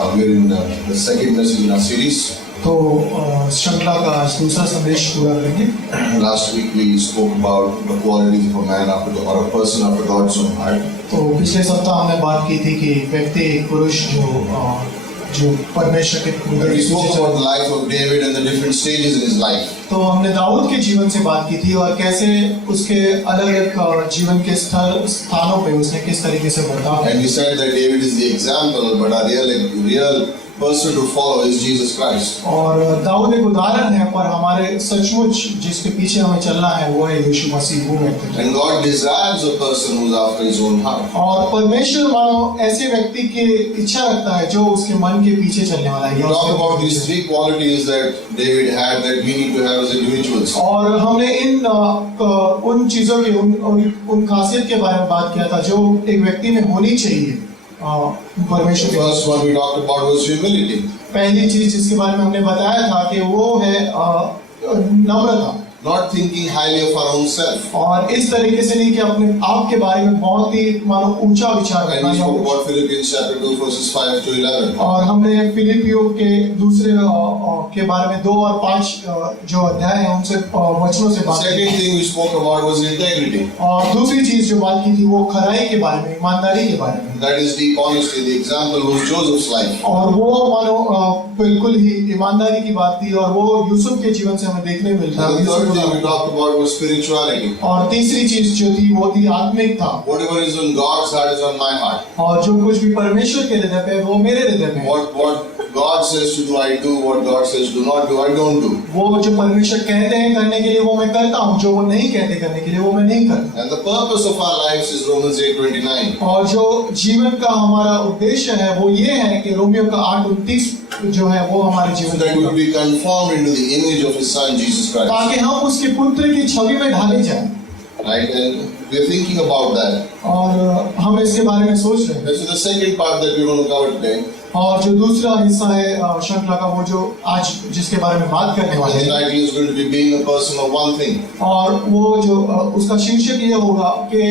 We're in the second message in our series. तो श्रृंखला का आज दूसरा संदेश पूरा करेंगे। Last week we spoke about the qualities of a man after the, or a person after God's own heart. तो पिछले सप्ताह हमने बात की थी कि व्यक्ति एक पुरुष जो परमेश्वर के We spoke about the life of David and the different stages in his life. तो हमने दाऊद के जीवन से बात की थी और कैसे उसके अलग अलग जीवन के स्थानों पे उसने किस तरीके से बर्ताव किया। And we said that David is the example, but our real person to follow is Jesus Christ. और दाऊद एक उदाहरण है, पर हमारे सचमुच जिसके पीछे हमें चलना है वो है यीशु मसीह, वो व्यक्ति। And God desires a person who's after His own heart. और परमेश्वर मानो ऐसे व्यक्ति की इच्छा रखता है जो उसके मन के पीछे चलने वाला है। We talk about these three qualities that David had that we need to have as individuals. और हमने उन चीजों की उन खासियत के बारे में बात किया था जो एक व्यक्ति में होनी चाहिए परमेश्वर The के। first one we talked about was humility. पहली चीज जिसके बारे में हमने बताया था कि वो है नम्रता। Not thinking highly of our own self. और इस तरीके से नहीं कि अपने आप के बारे में बहुत ही मानो ऊंचा विचार And करना। we spoke about Philippians chapter 2 verses 5 to 11. और हमने फिलिपियों के दूसरे के बारे में 2 और 5 जो अध्याय हैं उनसे वचनों से The बात की। second thing we spoke about was integrity. और दूसरी चीज जो बात की थी वो खराई के बारे में, ईमानदारी के बारे में। That is deep honesty. The example was Joseph's life. और वो मानो बिल्कुल ही ईमानदारी की बात थी और वो यूसुफ के जीवन से हमें देखने मिलता And the third thing we है। talked about was spirituality. और तीसरी चीज जो थी वो थी आत्मिक था। Whatever is on God's heart is on my heart. और जो कुछ भी परमेश्वर के हृदय पे है वो मेरे हृदय में है। What God says to do, I do. What God says do not do, I don't do. वो जो परमेश्वर कहते हैं करने के लिए वो मैं करता हूँ, जो वो नहीं कहते करने के लिए वो मैं नहीं करता। And the purpose of our lives is Romans 8:29. और जो जीवन का हमारा उद्देश्य है वो ये है कि रोमियो का 8:29 जो है वो हमारे So जीवन that we का, will be conformed into the image of His Son Jesus Christ. ताकि हम उसके पुत्र की छवि में ढाले जाएं। Right? And we are thinking about that. और हम इसके बारे में सोच रहे हैं। This is the second part that we are going to cover today. और जो दूसरा हिस्सा है श्रृंखला का वो जो आज जिसके बारे में बात करने वाले His हैं, title is going to be being a person of one thing. और वो जो उसका शीर्षक ये होगा कि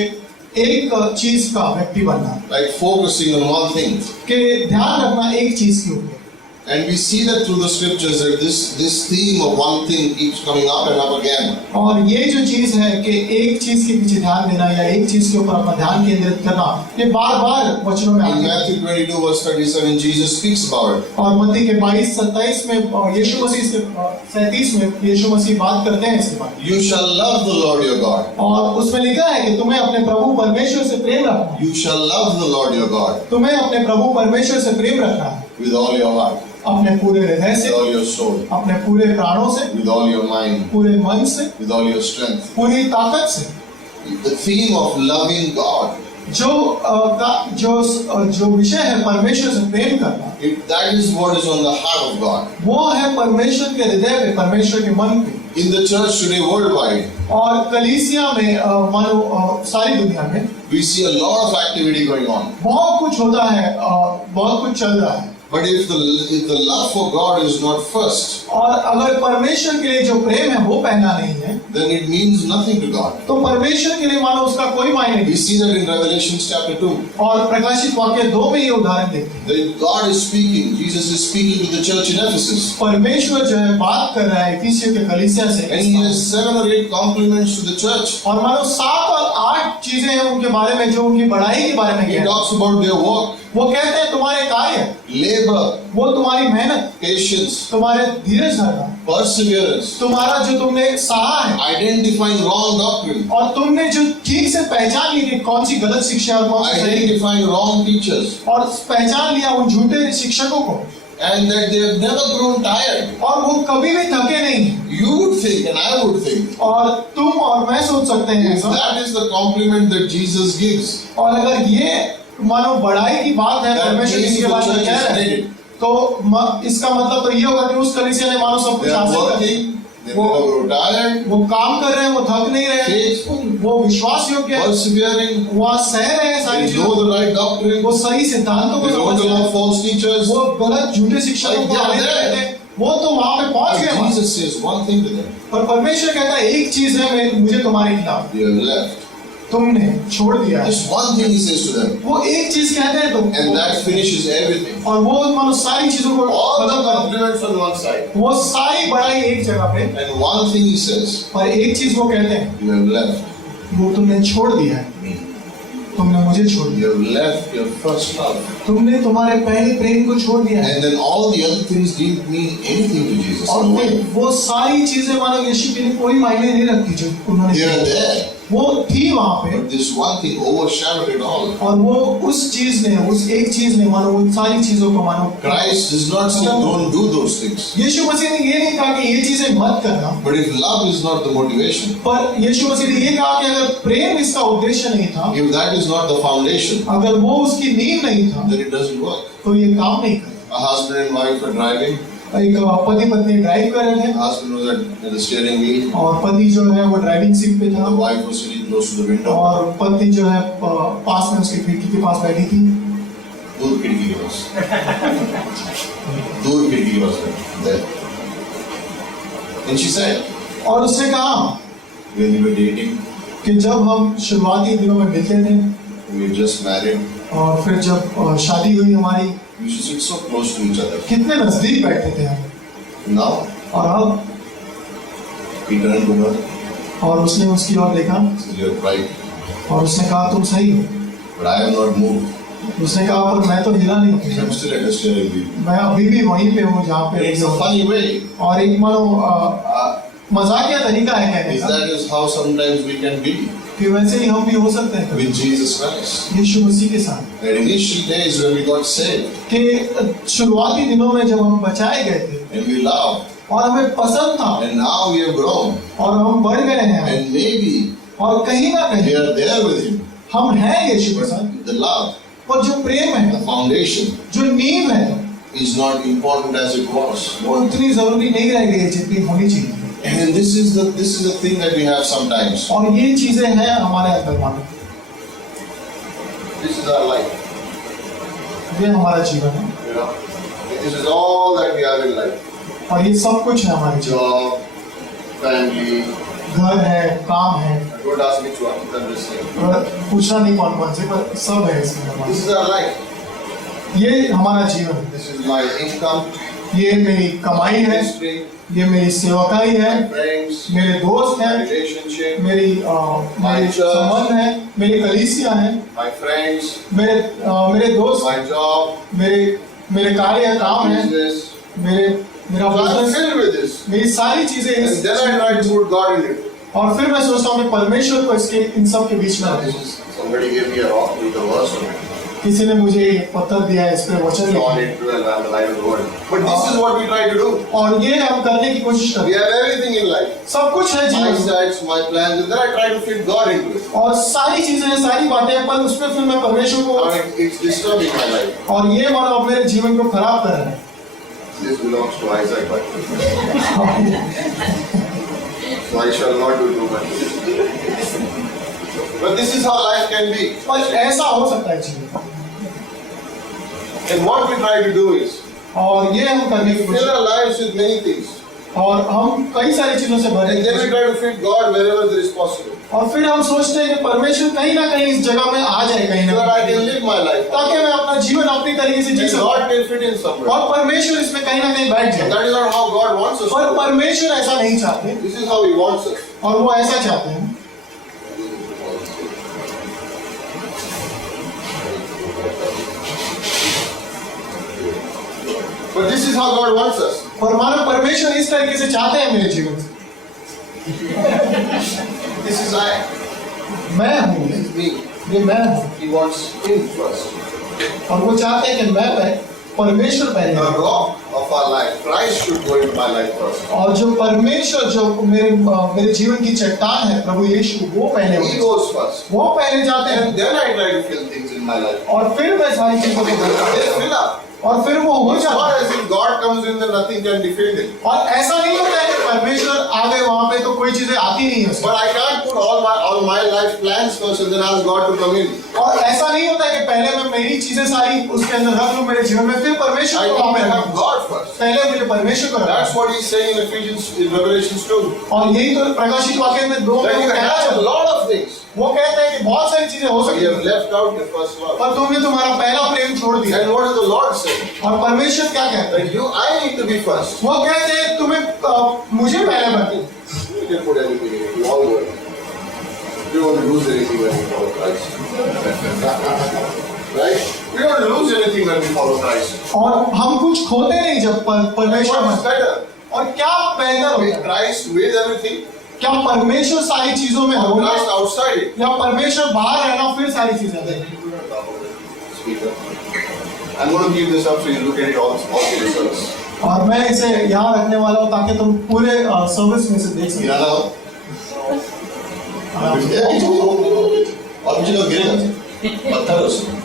एक चीज का व्यक्ति बनना, Like focusing on one thing. कि ध्यान रखना एक चीज के ऊपर। And we see that through the scriptures that this theme of one thing keeps coming up and up again. और ये जो चीज है कि एक चीज के पीछे ध्यान देना या एक चीज के ऊपर अपना ध्यान केंद्रित करना, ये बार-बार वचनों में In आता है। Matthew 22 verse 37, Jesus speaks about it. और मत्ती के 22-27 में यीशु मसीह से 37 में यीशु मसीह बात करते हैं इसके बारे में। You shall love the Lord your God. और उसमें लिखा है कि तुम्हें अपने प्रभु परमेश्वर से प्रेम रखना है। You shall love the Lord your God तुम्हें अपने प्रभु परमेश्वर से प्रेम रखना है, with all your heart, अपने पूरे हृदय with से, all your soul, अपने पूरे प्राणों से, with all your mind, पूरे मन से, with all your strength. पूरी ताकत से। The theme of loving God, जो विषय है परमेश्वर से प्रेम करना, that is what is on the heart of God. वो है परमेश्वर के हृदय पे, परमेश्वर के मन पे। In the church today worldwide, और कलीसिया में मानो सारी दुनिया में we see a lot of activity going on. बहुत कुछ होता है, बहुत कुछ चल रहा है। But if the love for God is not first, और अगर परमेश्वर के लिए जो प्रेम है वो पहला नहीं है, then it means nothing to God. तो परमेश्वर के लिए मानो उसका कोई मायने We नहीं। see that in Revelation chapter 2. और प्रकाशित वाक्य 2 में ये उदाहरण देखते हैं। That God is speaking, Jesus is speaking to the church in Ephesus. परमेश्वर जो है बात कर रहा है इफिसियों के कलीसिया से, And He has 7 or 8 compliments to the church. और मानो 7 और 8 चीजें हैं उनके बारे में जो उनकी बढ़ाई के बारे में He कहते हैं। talks about their work, वो कहते हैं तुम्हारे कार्य, labor, वो तुम्हारी मेहनत, patience, तुम्हारे धीरज धरना, perseverance, तुम्हारा जो तुमने सहा है, identifying wrong doctrine, और तुमने जो ठीक से पहचान ली कि कौन सी गलत शिक्षा और कौन सी सही, identifying wrong teachers, और पहचान लिया उन झूठे शिक्षकों को, and that they have never grown tired. और वो कभी भी थके नहीं। You would think, and I would think, और तुम और मैं सोच सकते हैं if ऐसा। that is the compliment that Jesus gives, और अगर ये मानो बढ़ाई की बात है, that परमेश्वर means इसके the बारे में church कह is रहा है, needed. तो इसका मतलब तो ये होगा कि उस कलीसिया ने मानो सब They कुछ are हासिल कर working, they never grow tired, वो काम कर रहे हैं, वो थक नहीं रहे हैं, faithful, वो विश्वास योग्य है, persevering, वो सह रहे हैं सारी they चीजों know को, the right doctrine, वो सही सिद्धांतों को they don't समझ रहे allow हैं, false teachers. वो गलत झूठे शिक्षकों Like को they are आने there. देते, वो तो वहां पे पहुंच गए And वहां। Jesus says one thing to them, पर परमेश्वर कहता है एक चीज है मैं मुझे तुम्हारे खिलाफ, they have left तुमने छोड़ दिया है। Just one thing he says to them, वो एक चीज कहते हैं तुम, and that finishes everything. और वो मानो सारी चीजों को All the खत्म कर, compliments on one side, वो सारी बड़ाई एक जगह पे, and one thing he says, और एक चीज वो कहते हैं, you have left वो तुमने छोड़ दिया है, me. तुमने मुझे छोड़ दिया, You have left your first love. तुमने तुम्हारे पहले प्रेम को छोड़ दिया है। And then all the other things didn't mean anything to Jesus. और फिर वो सारी चीजें मानो यीशु के लिए कोई मायने नहीं रखती जो उन्होंने They are की। there. वो थी वहां पे, But this one thing overshadowed it all. और वो उस चीज ने, उस एक चीज ने मानो उन सारी चीजों को मानो, Christ does not say don't do those things. यीशु मसीह ने ये नहीं कहा कि ये चीजें मत करना, But if love is not the motivation, पर यीशु मसीह ने ये कहा कि अगर प्रेम इसका उद्देश्य नहीं था, if that is not the foundation, अगर वो उसकी नींव नहीं था, then it doesn't work. तो ये काम नहीं करता। A husband and wife are driving. एक पति पत्नी ड्राइव कर रहे थे, The husband was at the steering wheel. और पति जो है वो ड्राइविंग सीट पे था, The wife was sitting close to the window. और पत्नी जो है पास में उसकी खिड़की के पास बैठी थी, दूर खिड़की के पास. दूर खिड़की के पास बैठी. There. And she said, और उसने कहा when we were dating, कि जब हम शुरुआती दिनों में मिलते थे, we were just married, और फिर जब शादी हुई हमारी, we used to sit so close to each other. कितने नजदीक बैठते थे हम, Now, और अब, he turned to her, और उसने उसकी ओर देखा, said, you're right, और उसने कहा तुम सही हो, but I am not moved. उसने कहा पर मैं तो हिला नहीं I'm हूँ, still at the steering wheel. मैं अभी भी वहीं पे हूँ जहाँ पे, It's a funny way. और एक मानो मजाकिया तरीका है कहने Is का, that is how sometimes we can be कि वैसे ही हम भी हो सकते हैं with Jesus Christ. यीशु मसीह के साथ, At initial days when we got saved कि शुरुआती दिनों में जब हम बचाए गए थे and we loved, और हमें पसंद था, and now we have grown, और हम बढ़ गए हैं, and maybe और कहीं ना we कहीं are there with Him. हम हैं यीशु के साथ, The love, और जो प्रेम the है, foundation जो नींव है, is not important as it was. वो इतनी जरूरी नहीं रह गई जितनी होनी चाहिए। And this is the thing that we have sometimes. और ये चीजें हैं हमारे अंदर मानो, This is our life. ये हमारा जीवन है, You know, this is all that we have in life. और ये सब कुछ है हमारे जीवन, Job, family. घर है, काम है, Don't ask which one. I'm just saying. और पूछना नहीं कौन कौन से, पर सब है इसमें हमारा। This is our life. ये हमारा जीवन है, This is my income, ये मेरी कमाई है, history, ये मेरी सेवकाई है, my friends, मेरे दोस्त my हैं, relationship, मेरी संबंध है, मेरी कलीसिया है, my friends, मेरे दोस्त, my job, मेरे कार्य काम है, business. मेरा So I'm business, filled with this. मेरी सारी चीजें And then I try to put God in it. और फिर मैं सोचता हूँ कि परमेश्वर को इसके इन सब के बीच में रखूं। Somebody gave me a rock with a verse on it. किसी ने मुझे एक पत्थर दिया है, इस पे वचन John लिखा है। 8:12, I'm the light of the world. But this is what we try to do. और ये हम करने की कोशिश We करते हैं, have everything in life. सब कुछ है My जीवन में, sights, my plans, and then I try to fit God into it. और सारी चीजें हैं, सारी बातें हैं, पर उसमें फिर मैं परमेश्वर को, I mean, it's disturbing my life. और ये मानो अब मेरे जीवन को खराब कर रहा है। This belongs to Isaac, but so I shall not do too much. But this is how life can be. और ऐसा हो सकता है जीवन, And what we try to do is और ये हम करने की fill कोशिश, our lives with many things. और हम कई सारी चीजों से भरे And then we try to fit God wherever there is possible. और फिर हम सोचते हैं कि परमेश्वर कहीं ना कहीं इस जगह में आ जाए, कहीं So ना that I कहीं, can live my life. ताकि मैं अपना जीवन अपनी तरीके से जी And सकूं, God can fit in somewhere. और परमेश्वर इसमें कहीं ना कहीं बैठ And जाए। that is not how God wants us पर to do. परमेश्वर ऐसा नहीं चाहते, This is how He wants us. और वो ऐसा चाहते हैं। But this is how God wants us. और मानो परमेश्वर इस तरीके से चाहते हैं मेरे जीवन से, This is I. मैं हूँ, This is me. ये मैं हूँ, He wants Him first. और वो चाहते हैं कि मैं परमेश्वर पहले The हूँ। rock of our life, Christ should go in my life first. और जो परमेश्वर, जो मेरे जीवन की चट्टान है, प्रभु यीशु, वो पहले He हो, goes first. वो पहले जाते हैं, And then I try to fill things in my life. और फिर मैं सारी चीजों को करता They हूँ, fill up. और फिर वो हो It's जाता not है। as if God comes in and nothing can defend Him. और ऐसा नहीं होता है कि परमेश्वर आ गए वहां पे तो कोई चीजें आती नहीं है उसमें। But I can't put all my life plans first and then ask God to come in. और ऐसा नहीं होता है कि पहले मैं मेरी चीजें सारी उसके अंदर रख लूं मेरे जीवन में, फिर I परमेश्वर को need वहां to पे have रखूं। God first. पहले मुझे परमेश्वर को That's रखना। what he's saying in Ephesians, in Revelations 2. और यही तो प्रकाशित वाक्य में 2 में That वो you कहना have a चाहता है। lot of things, वो कहते हैं कि बहुत सारी चीजें हो but सकती you हैं, have left out your first love. पर तुमने तुम्हारा पहला प्रेम छोड़ दिया। And what does the Lord say? और परमेश्वर क्या कहते हैं? That I need to be first. वो कहते हैं तुम्हें मुझे पहले रखो। You can put anything in it, you all work. You don't lose anything when you follow Christ. Right? We don't lose anything when we follow Christ. और हम कुछ खोते नहीं जब परमेश्वर What is में। better? और क्या बेहतर With होता है? Christ with everything, क्या परमेश्वर सारी चीजों में or होना, Christ outside it? या परमेश्वर बाहर रहना फिर सारी चीजें देना? Speak up. I'm going to give this up so you look at it all the results. और मैं इसे यहाँ रखने वाला हूँ ताकि तुम पूरे सर्विस में से देख सको। गिराना हो? और पीछे तो गिरेगा पत्थर उसमें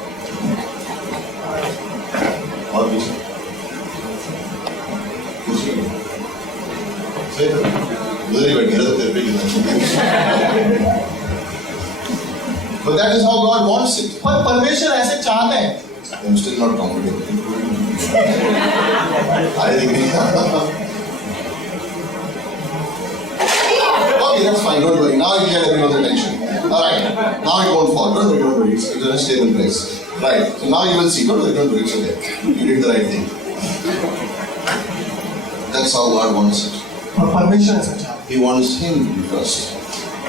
और पीछे सही है उधर ही बैठ गया तो तेरे पे गिरा but that is how God wants it. पर परमेश्वर ऐसे चाहते हैं। I'm still not comfortable. I think okay, that's fine. Don't worry. Now you get everyone's attention. All right. Now it won't fall. Don't worry. Don't worry. It's in a stable place. Right. So now you will see. Don't worry. Don't worry. It's okay. You did the right thing. That's how God wants it. और परमेश्वर ऐसा चाहते हैं। He wants Him to be first.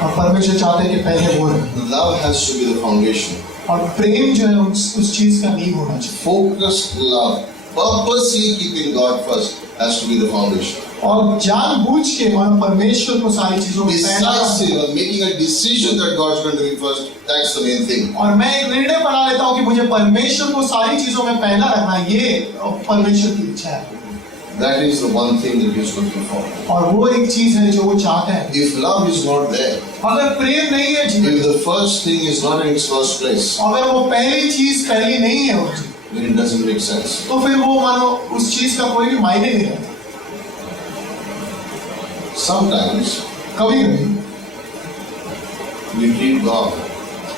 और परमेश्वर चाहते हैं कि पहले वो रहे। Love has to be the foundation. और प्रेम जो है उस चीज का नींव होना चाहिए। Focused love, purposely keeping God first, has to be the foundation. और जानबूझ के मानो परमेश्वर को सारी चीजों में पहला रखना। Decisive, making a decision that God's going to be first, that's the main thing. और मैं एक निर्णय बना लेता हूँ कि मुझे परमेश्वर को सारी चीजों में पहला रखना, ये परमेश्वर की इच्छा है। That is the one thing that He's looking for. और वो एक चीज है जो वो चाहते हैं। If love is not there, अगर प्रेम नहीं है जीवन if the first thing is not in its first place, अगर वो पहली चीज पहली नहीं है उसकी, then it doesn't make sense. तो फिर वो मानो उस चीज का कोई भी मायने नहीं रहता। Sometimes कभी कभी we treat God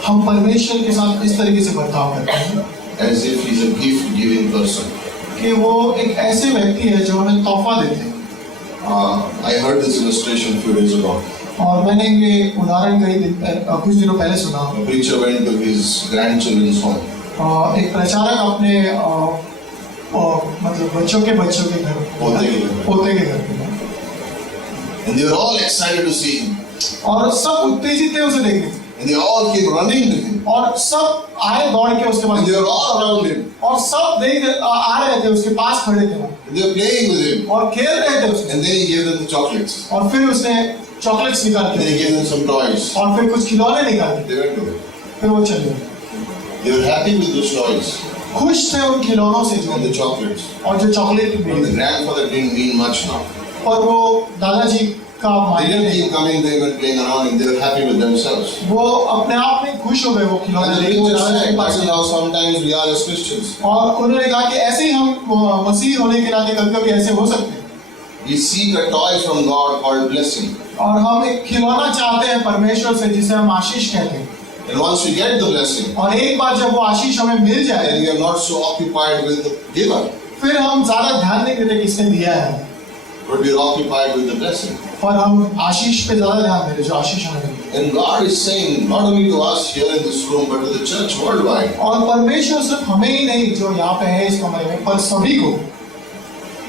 हम परमेश्वर के साथ इस तरीके से बर्ताव करते हैं as if He's a gift-giving person. कि वो एक ऐसे व्यक्ति है जो हमें तोहफा देते हैं। I heard this illustration a few days ago. और मैंने ये उदाहरण कुछ दिनों पहले सुना। A preacher went to his grandchildren's home. एक प्रचारक अपने मतलब बच्चों के घर, पोते के घर पे गए। And they were all excited to see him. और सब उत्तेजित थे उसे देखने। And they all came running to him. और सब आए दौड़ के उसके And pass. they were all around him. और सब आ rहे थे उसके पास खड़े थे वो। And they were playing with him. और खेल रहे थे उसके। And then he gave them the chocolates. और फिर उसने चॉकलेट्स निकाल And then he के gave them some toys. और फिर कुछ खिलौने निकाले। They went to him. फिर वो चले गए। They were happy with those toys खुश थे उन खिलौनों से and the chocolates. और जो चॉकलेट But मिली। the grandfather didn't mean much now. और वो दादाजी का They मायने didn't नहीं। keep coming, they were playing around and they were happy with themselves. वो अपने आप में खुश हो गए वो खिलौने And the लेके वो preacher दादाजी said, के पास this is गए। how sometimes we are as Christians. और उन्होंने कहा कि ऐसे ही हम मसीह होने के नाते कभी-कभी ऐसे हो सकते हैं। We seek a toy from God called blessing. और हम एक खिलौना चाहते हैं परमेश्वर से जिसे हम आशीष कहते हैं। And once we get the blessing, और एक बार जब वो आशीष हमें मिल then जाए, we are not so occupied with the giver, फिर हम ज्यादा ध्यान नहीं देते किसने दिया है, but we are occupied with the blessing. और हम आशीष पे ज्यादा ध्यान देते जो आशीष हमें मिली। And God is saying, not only to us here in this room, but to the church worldwide, और परमेश्वर सिर्फ हमें ही नहीं जो यहाँ पे है इस कमरे में, पर सभी को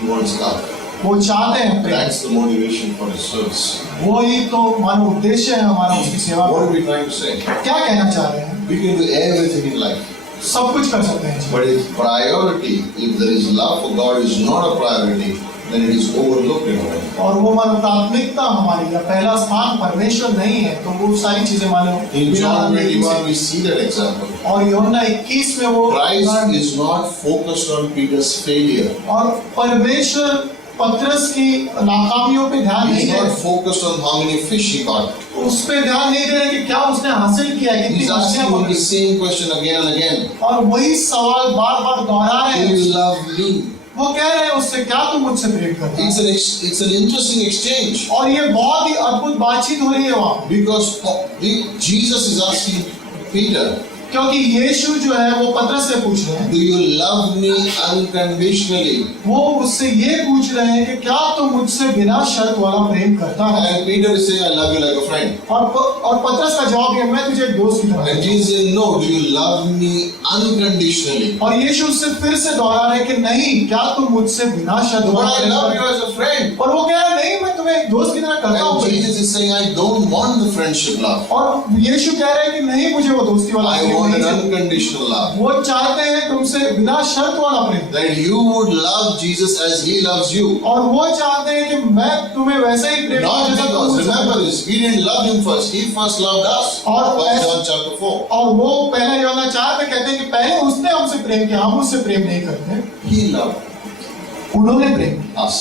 He wants love. वो चाहते हैं प्रेम। That's the motivation for His service. वो ही तो मानो उद्देश्य है हमारा उसकी सेवा What का। are we trying to say? क्या कहना चाह रहे हैं? We can do everything in life, सब कुछ कर सकते हैं, but if priority, if there is love for God is not a priority, then it is overlooked in a way. और वो मानो प्राथमिकता हमारी या पहला स्थान परमेश्वर नहीं है तो वो सारी चीजें मानो In बिना John देखने 21, से- we see that example. और यूहन्ना 21 में वो Christ is not focused on Peter's failure. और परमेश्वर पतरस की नाकामियों पे ध्यान He's नहीं दे not रहे, focused on how many fish he caught. उस पे ध्यान नहीं दे रहे कि क्या उसने हासिल किया, कितनी He's मछलियां asking him पकड़ी, the same question again and again. और वही सवाल बार बार दोहरा रहे Do हैं। you love me? वो कह रहे हैं उससे क्या तुम मुझसे प्रेम करते हो? It's an interesting exchange और ये बहुत ही अद्भुत बातचीत हो रही है वहाँ, because Jesus is asking Peter, क्योंकि यीशु जो है वो पतरस से पूछ रहे हैं, Do you love me unconditionally? वो उससे ये पूछ रहे हैं कि क्या तुम मुझसे बिना शर्त वाला प्रेम करता है? And Peter is saying, I love you like a friend. और पतरस का जवाब ये, मैं तुझे एक दोस्त की तरह And Jesus said, No, do you love me unconditionally? और यीशु उससे फिर से दोहरा रहे कि नहीं, क्या तुम मुझसे बिना शर्त But वाला I प्रेम love you करता है? as a friend. और वो कह रहा है नहीं, मैं तुम्हें एक दोस्त की तरह करता And हूँ। Jesus is saying, I don't want the friendship love. और यीशु कह रहे हैं कि नहीं, मुझे वो दोस्ती वाला I प्रेम want नहीं an चाहिए। unconditional love. वो चाहते हैं तुमसे बिना शर्त वाला प्रेम, That you would love Jesus as he loves you. और वो चाहते हैं कि मैं तुम्हें वैसे ही प्रेम Not करूं जैसा तुम because, मुझसे remember Prem this, we didn't love him first. He first loved us. और 1 John chapter 4. और वो पहला यूहन्ना 4 में कहते हैं कि पहले उसने हमसे प्रेम किया, हम उससे प्रेम नहीं करते, He loved उन्होंने प्रेम किया us.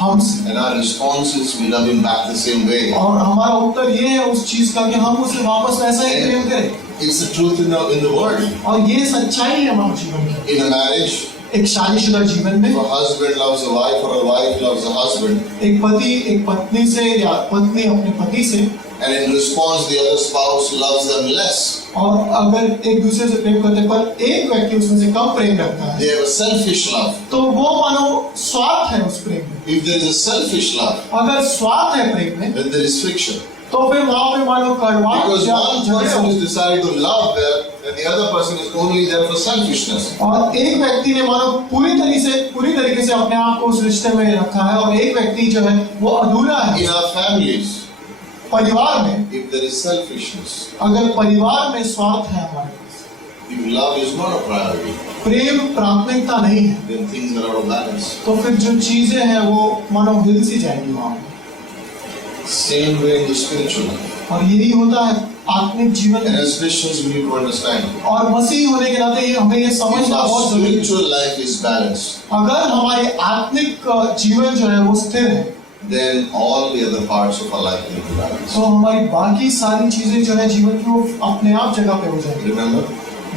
हमसे। And our response is we love him back the same way. और हमारा उत्तर ये है उस चीज का कि हम उसे वापस वैसा ही प्रेम करें। It's the truth in the world. और ये सच्चाई है हमारे जीवन की। In a marriage, एक शादीशुदा जीवन में if a husband loves a wife or a wife loves a husband, एक पति एक पत्नी से या पत्नी अपने पति से, and in response the other spouse loves them less, और अगर एक दूसरे से प्रेम करते पर एक व्यक्ति उसमें से कम प्रेम रखता है, they have a selfish love. तो वो मानो स्वार्थ है उस प्रेम में। If there is a selfish love, अगर स्वार्थ है प्रेम में, then there is friction. तो फिर वहां पे मानो कड़वाहट Because या one झगड़े person होंगे। is decided to love well, and the other person is only there for selfishness. और एक व्यक्ति ने मानो पूरी तरीके से अपने आप को उस रिश्ते में रखा है, और एक व्यक्ति जो है वो अधूरा है। In our families, परिवार में if there is selfishness, अगर परिवार में स्वार्थ है हमारे पास, if love is not a priority, प्रेम प्राथमिकता नहीं है, then things are out of balance. तो फिर जो चीजें हैं वो मानो हिल सी जाएंगी वहां। Same way in the spiritual life. और यही होता है आत्मिक जीवन And में। as Christians, we need to understand. और मसीह होने के नाते हमें ये If समझना our बहुत जरूरी है। spiritual life is balanced, अगर हमारी आत्मिक जीवन जो है वो स्थिर है, then all the other parts of our life will be balanced. तो हमारी बाकी सारी चीजें जो है जीवन की वो अपने आप जगह पे हो जाएगी। Remember?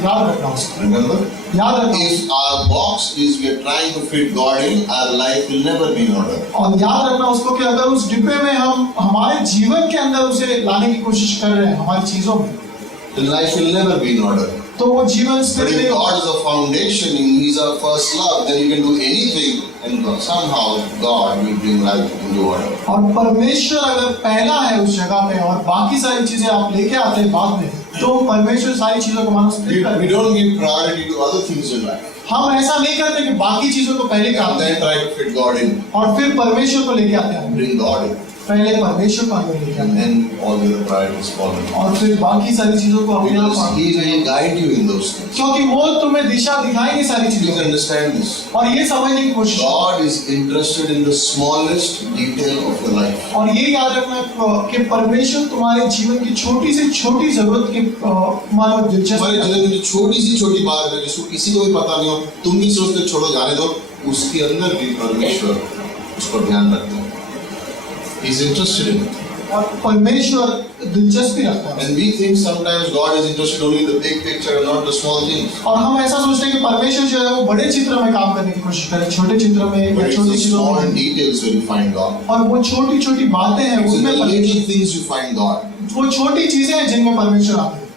याद रखना उसको, Remember? याद रखना। If our box is we are trying to fit God in, our life will never be in order. और याद रखना उसको कि अगर उस डिब्बे में हम हमारे जीवन के अंदर उसे लाने की कोशिश कर रहे हैं हमारी चीजों में, Then life will never be in order. तो वो जीवन स्थिर But if नहीं होगा। God is the foundation and He's our first love, then you can do anything and somehow God will bring life into order. और परमेश्वर अगर पहला है उस जगह पे और बाकी सारी चीजें आप लेके आते हैं बाद में, तो परमेश्वर सारी चीजों को मानो स्थिर कर We देगा। don't give priority to other things in life हम ऐसा नहीं करते कि बाकी चीजों को पहले and करते हैं then try to fit God in, और फिर परमेश्वर को लेके आते हैं। bring God in, पहले परमेश्वर को अंदर लेके आते and हैं then all the other priorities follow. और फिर बाकी सारी चीजों को अपने आप Because He will guide you in those things. क्योंकि वो तुम्हें दिशा दिखाएंगे सारी Please चीजों understand this. और ये समझने की कोशिश करो। God is interested in the smallest detail of your life. और ये याद रखना कि परमेश्वर तुम्हारे जीवन की छोटी से छोटी जरूरत की मानो दिलचस्पी हमारे रखता है। जीवन में जो छोटी सी छोटी बात है जिसको किसी को भी पता नहीं हो, तुम भी सोचते छोड़ो जाने दो, उसके अंदर भी परमेश्वर उस पर ध्यान रखते हैं. He is interested in it. और परमेश्वर दिलचस्पी रखता है। And we think sometimes God is interested only in the big picture and not the small things. और हम ऐसा सोचते हैं कि परमेश्वर जो है वो बड़े चित्र में काम करने की कोशिश करे, छोटे चित्र में But या it's छोटी the चीजों small में। details where you find God. और वो छोटी छोटी बातें हैं It's in उनमें the परमेश्वर, little things you find God. वो छोटी चीजें हैं जिनमें परमेश्वर आते हैं।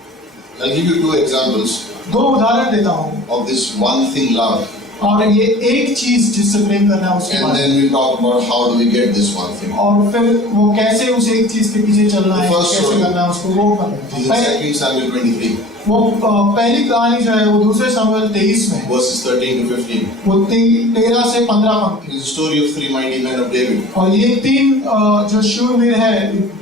I'll give you two examples दो उदाहरण देता हूँ, of this one thing, love. और ये एक चीज जिससे प्रेम करना है उसके And बारे में, then we'll talk about how do we get this one thing. और फिर वो कैसे उस एक चीज के पीछे चलना है, The first कैसे story. करना है उसको, वो This is बताएं। 2 Samuel 23, वो पहली कहानी जो है वो दूसरे शमूएल 23 में, verses 13 to 15. वो 13 से 15 पंक्ति, It's the story of 3 mighty men of David. और ये तीन जो शूरवीर है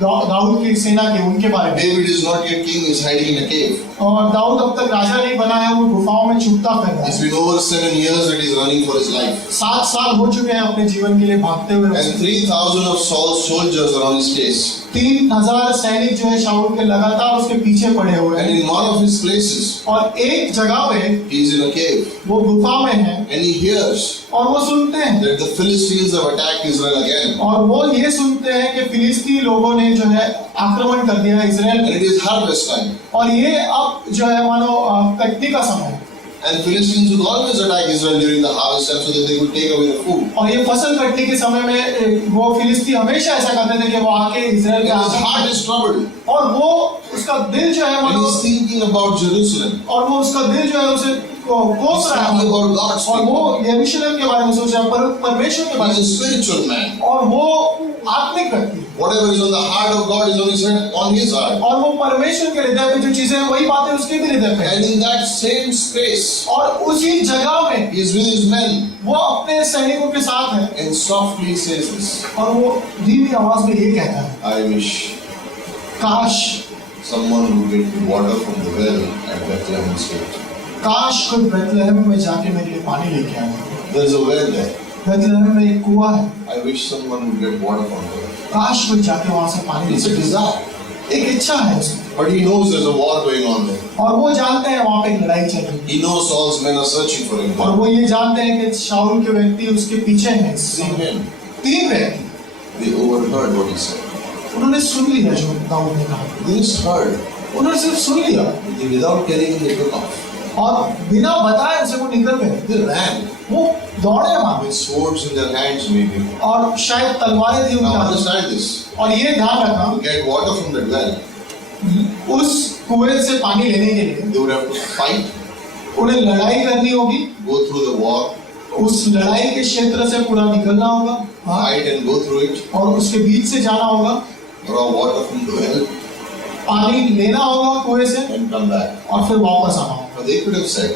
दाऊद की सेना के, उनके बारे में। David is not yet king, he's hiding in a cave. और दाऊद अब तक राजा नहीं बना है, वो गुफाओं में छुपता फिर रहा It's है। been over 7 years that he's running for his life. 7 साल हो चुके हैं अपने जीवन के लिए भागते हुए। And 3,000 of Saul's soldiers are on his case. 3000 सैनिक जो है शाऊल के लगातार उसके पीछे पड़े हुए And हैं, in one of his places, और एक जगह पे he's in a cave. वो गुफा में है, And he hears और वो सुनते हैं, that the Philistines have attacked Israel again. और वो ये सुनते हैं कि फिलिस्ती लोगों ने जो है आक्रमण कर दिया इजराइल And पे, it is harvest time. और ये अब जो है मानो कटनी का समय है। And Philistines would always attack Israel during the harvest time so that they would take away the food. और ये फसल कटने के समय में वो फिलिस्ती हमेशा ऐसा करते थे कि वो आके इजराइल And का his heart is troubled. और वो उसका दिल जो है And मानो, he's thinking about Jerusalem. और वो उसका दिल जो है उसे He's कोस रहा thinking है, about God's और वो people. यरूशलेम के बारे में सोच रहा है, परमेश्वर के बारे He's a में, spiritual man. और वो आत्मिक व्यक्ति है। Whatever is on the heart of God is on his heart. और वो परमेश्वर के हृदय पे जो चीजें हैं वही बातें उसके भी हृदय पे हैं। And in that same space, और उसी जगह में he is with his men वो अपने सैनिकों के साथ है, and softly says this, और वो धीमी आवाज में ये कहता है, I wish काश someone would get water from the well at Bethlehem State. काश कोई बेथलेहम में जाके मेरे लिए पानी लेके आए। There is a well there. Bethlehem में एक कुआं है, I wish someone would get water from the well. काश कोई जाके वहां से पानी It's a ले। desire. एक इच्छा है उसकी, But he knows there's a war going on there. और वो जानते हैं वहां पे एक लड़ाई चल रही है, He knows Saul's men are searching for him. और वो ये जानते हैं कि शाऊल के व्यक्ति उसके पीछे हैं। Three men, तीन व्यक्ति, they overheard what he said. उन्होंने सुन लिया जो दाऊद ने कहा, They just heard. उन्होंने सिर्फ सुन लिया, Without telling him, they took off. और बिना बताए उसे वो निकल गए। They ran वो दौड़े वहां with swords in their hands, maybe. और शायद तलवारें थी उनके Now हाथ में। understand this. और ये ध्यान रखना, To get water from that well, उस कुएं से पानी लेने के लिए they would have to fight, उन्हें लड़ाई करनी होगी, go through the war, उस लड़ाई के क्षेत्र से पूरा निकलना होगा, हाँ, fight and go through it, और उसके बीच से जाना होगा, draw water from the well, पानी लेना होगा कुएं से, and come back. और फिर वापस आना होगा। Now they could have said,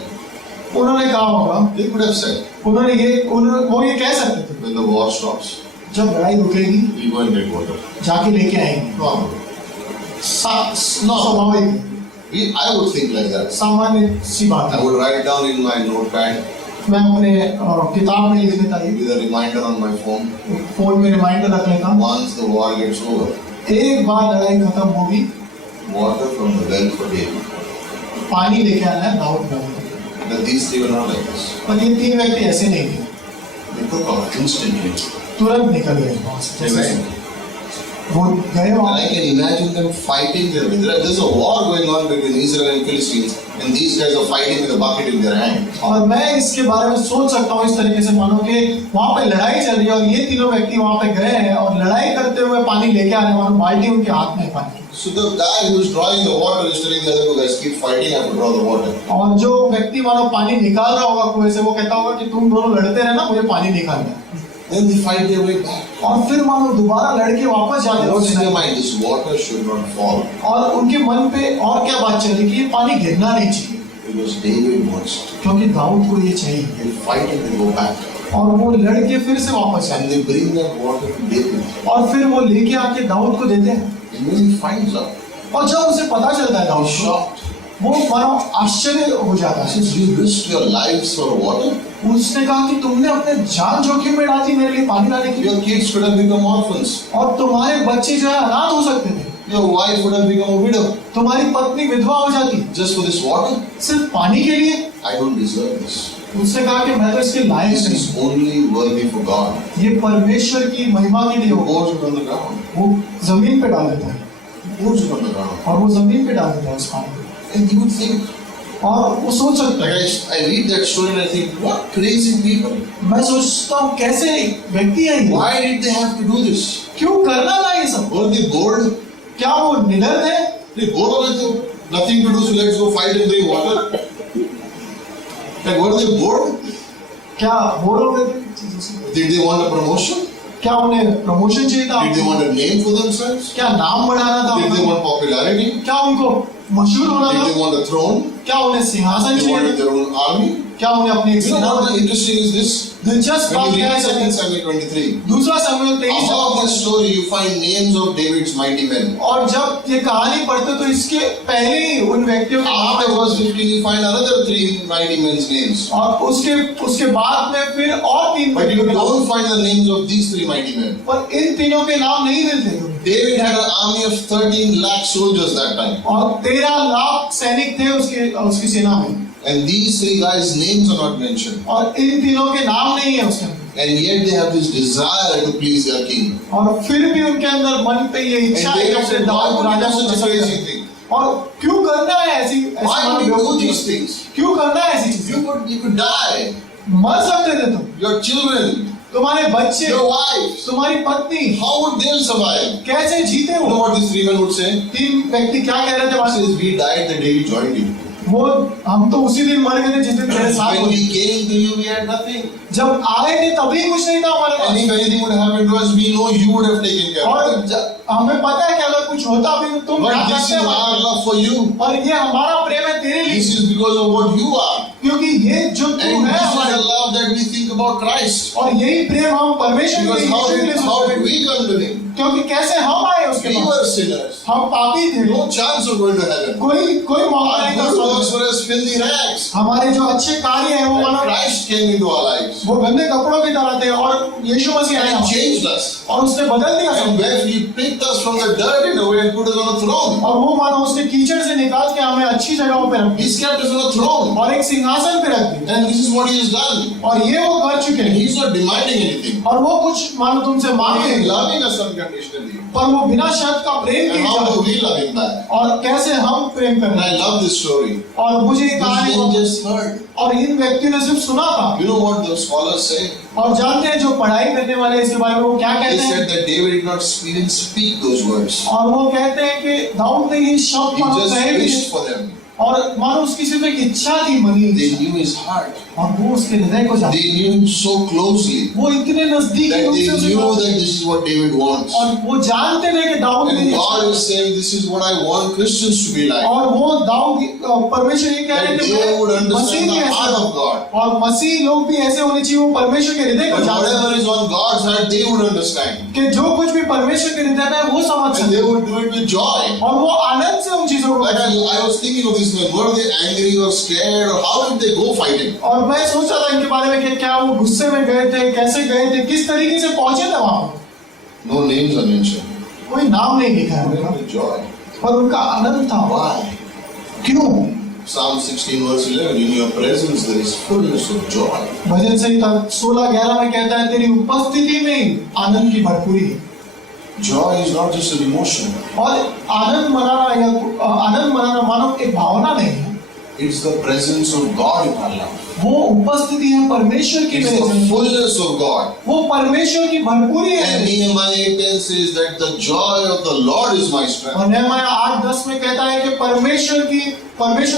उन्होंने कहा होगा, they could have said, वो ये कह सकते थे, when the war stops, जब लड़ाई रुकेगी we'll go and get water. जाके लेके आएंगे। No, स्वाभाविक, I would think like that. सामान्य सी बात I है। would write down in my notepad मैं अपने किताब में लिख लेता ये, with a reminder on my phone. Phone में रिमाइंडर रख लेता, Once the war gets over, एक बार लड़ाई खत्म होगी, water from the well for David. पानी लेके आना है दाऊद का। But these three were not like this. पर ये तीन व्यक्ति ऐसे नहीं थे, They took off instantly. तुरंत निकल गए वहां से। जैसे Amen. वो गए And वहां, I can imagine them fighting there. There's a war going on between Israel and Philistines, and these guys are fighting with a bucket in their hand. और मैं इसके बारे में सोच सकता हूँ इस तरीके से, मानो कि वहां पे लड़ाई चल रही है और ये तीनों व्यक्ति वहां पे गए हैं और लड़ाई करते हुए पानी लेके आ रहे हैं, मानो बाल्टी उनके हाथ में है पानी। So the guy who is drawing the water is telling the other two guys, keep fighting, I have to draw the water. और जो व्यक्ति मानो पानी निकाल रहा होगा कुएं से, वो कहता होगा कि तुम दोनों लड़ते रहना, मुझे पानी निकालना है। Then they fight their way back. और फिर मानो दोबारा लड़के वापस जाते हैं What's in their उस- mind? This water should not fall. और उनके मन पे और क्या बात चल रही कि ये पानी गिरना नहीं चाहिए, Because David wants it. क्योंकि दाऊद को ये चाहिए। They fight and they go back. और वो लड़के फिर से वापस जाते And they bring that water to David. हैं और फिर वो लेके आके दाऊद को देते हैं। And when he finds out, और जब उसे पता चलता है दाऊद he's को, shocked. वो मानो आश्चर्य हो जाता He है। says, you risked your lives for water? उसने कहा कि तुमने अपने जान जोखिम में डाल दी मेरे लिए पानी लाने के लिए, Your kids could have become orphans. और तुम्हारे बच्चे जो है अनाथ हो सकते थे, Your wife would have become a widow. तुम्हारी पत्नी विधवा हो जाती, Just for this water? सिर्फ पानी के लिए। I don't deserve this. उसने कहा कि मैं तो इसके लायक This नहीं, is only worthy for God. ये परमेश्वर की महिमा के लिए He होगा। pours it on the ground. वो जमीन पे डाल देता है, He pours it on the ground. और वो जमीन पे डाल देता है उस पानी को। And you would think, और वो सोच सकता like है, I read that story and I think, what crazy people. मैं सोचता हूँ कैसे व्यक्ति है ये, Why did they have to do this? क्यों करना था ये सब? Were they bored? क्या वो निडर थे? They bored of it? Nothing to do, so let's go fight and bring water. Like, were they bored? क्या बोर हो गए थे? Did they want a promotion? क्या उन्हें प्रमोशन चाहिए था? Did they want a name for themselves? क्या नाम बढ़ाना था? Did they want popularity? क्या उनको मशहूर होना Did था? they want a throne? क्या उन्हें सिंहासन They चाहिए wanted था? their own army? क्या उन्हें अपनी एक You know सेना what बनानी? interesting is this? दिलचस्प बात When you क्या read 2 है? Samuel 23, दूसरा शमूएल 23 above this story you find names of David's mighty men. और जब ये कहानी पढ़ते तो इसके पहले ही उन व्यक्तियों के नाम After है, verse 15 you find another 3 mighty men's names. और उसके बाद में फिर और तीन But you व्यक्तियों के नाम, don't find the names of these 3 mighty men. पर इन तीनों के नाम नहीं मिलते तुम्हें। David had an army of 13 lakh soldiers that time. और 13 लाख सैनिक थे उसकी सेना में, And these 3 guys' names are not mentioned. और इन तीनों के नाम नहीं है उसके अंदर, And yet they have this desire to please their king. और फिर भी उनके अंदर मन पे ये And इच्छा है कि David अपने said, why Dawood would you Raja do को such a प्रसन्न crazy करें। thing? और क्यों करना है ऐसी Why would you do these things? क्यों करना है ऐसी चीजें? You could die. मर सकते थे तुम, Your children, तुम्हारे बच्चे, your wife. तुम्हारी पत्नी How would they survive? कैसे जीते You know हो? what these three men would say? तीन व्यक्ति क्या कह रहे थे He वहां से? says, we died the day we joined you. वो हम तो उसी दिन मर गए थे जिस दिन तेरे साथ When हुए। we came to you, we had nothing. जब आए थे तभी कुछ नहीं था हमारे And pass. if anything would happen to us, we know you would have taken care of और it. हमें पता है कि अगर कुछ होता भी तो तुम But क्या this is करते our हो? love for you. और ये हमारा प्रेम है तेरे लिए, This is because of what you are. क्योंकि ये जो तू And है this is हमारे, the love that we think about Christ. और यही प्रेम हम परमेश्वर के Because लिए यीशु के लिए how सोचते did हैं। we come to Him? क्योंकि कैसे हम आए उसके We पास? were sinners. हम पापी थे, No chance of going to heaven. कोई मौका Our नहीं था good works उसमें। were as filthy rags. हमारे जो अच्छे कार्य हैं वो And मानो Christ came into our lives. वो गंदे कपड़ों की तरह थे, और यीशु मसीह आया And changed us. और उसने बदल दिया सब। And when He picked us from the dirt in a way and put us on a throne. और वो मानो उसने कीचड़ से निकाल के हमें अच्छी जगहों पे रख He's kept us on a throne. दिया और एक सिंहासन पे रख दिया, And this is what He has done. और ये वो कर चुके And हैं। He's not demanding anything. और वो कुछ मानो तुमसे मांगे He is नहीं, loving us unconditionally. पर वो बिना शर्त का प्रेम And की how do जाए, we love Him back? और कैसे हम प्रेम कर And रहे I हैं। love this story. और मुझे ये This कहानी man just heard. और इन व्यक्तियों ने सिर्फ सुना था, You know what the scholars say? और जानते हैं जो पढ़ाई करने वाले हैं इसके बारे में वो क्या They कहते हैं? said that David did not even speak those words. और वो कहते हैं कि दाऊद ने ये शब्द He मानो just कहे भी wished for them. और मानो उसकी सिर्फ एक इच्छा थी, मनी They इच्छा, knew his heart. और वो उसके हृदय को जानते, They knew him so closely वो इतने नजदीकी that रूप they से उसे knew जानते, that this is what David wants. और वो जानते थे कि दाऊद And मेरी God इच्छा, is saying, this is what I want Christians to be like. और वो दाऊद परमेश्वर ये कह रहे That हैं कि they would मैं मसीह understand भी the heart ऐसे, of God. और मसीह लोग भी ऐसे होने चाहिए, वो परमेश्वर के हृदय को And जानते whatever हैं, is on God's heart, they would understand. कि जो कुछ भी परमेश्वर के हृदय में है वो समझ And सकते they हैं, would do it with joy. और वो आनंद से उन चीजों को Like करते हैं। I was thinking of this man. Were they angry or scared, or how did they go fighting? और मैं सोच रहा था इनके बारे में कि क्या वो गुस्से में गए थे, कैसे गए थे, किस तरीके से पहुंचे थे वहां पर। No names are mentioned. कोई नाम नहीं लिखा है They उनका, were with joy. पर उनका आनंद था। Why? क्यों? Psalm 16 verse 11, in your presence there is fullness of joy. भजन संहिता 16:11 में कहता है तेरी उपस्थिति में आनंद की भरपूरी है। Joy is not just an emotion. और आनंद मनाना मानो एक भावना नहीं है, It's the presence of God in our life. वो उपस्थिति है परमेश्वर की It's मेरे the जीवन में। fullness of God. वो परमेश्वर की भरपूरी And है। Nehemiah 8:10 says that the joy of the Lord is my strength. और नहमीया 8:10 में कहता है कि परमेश्वर की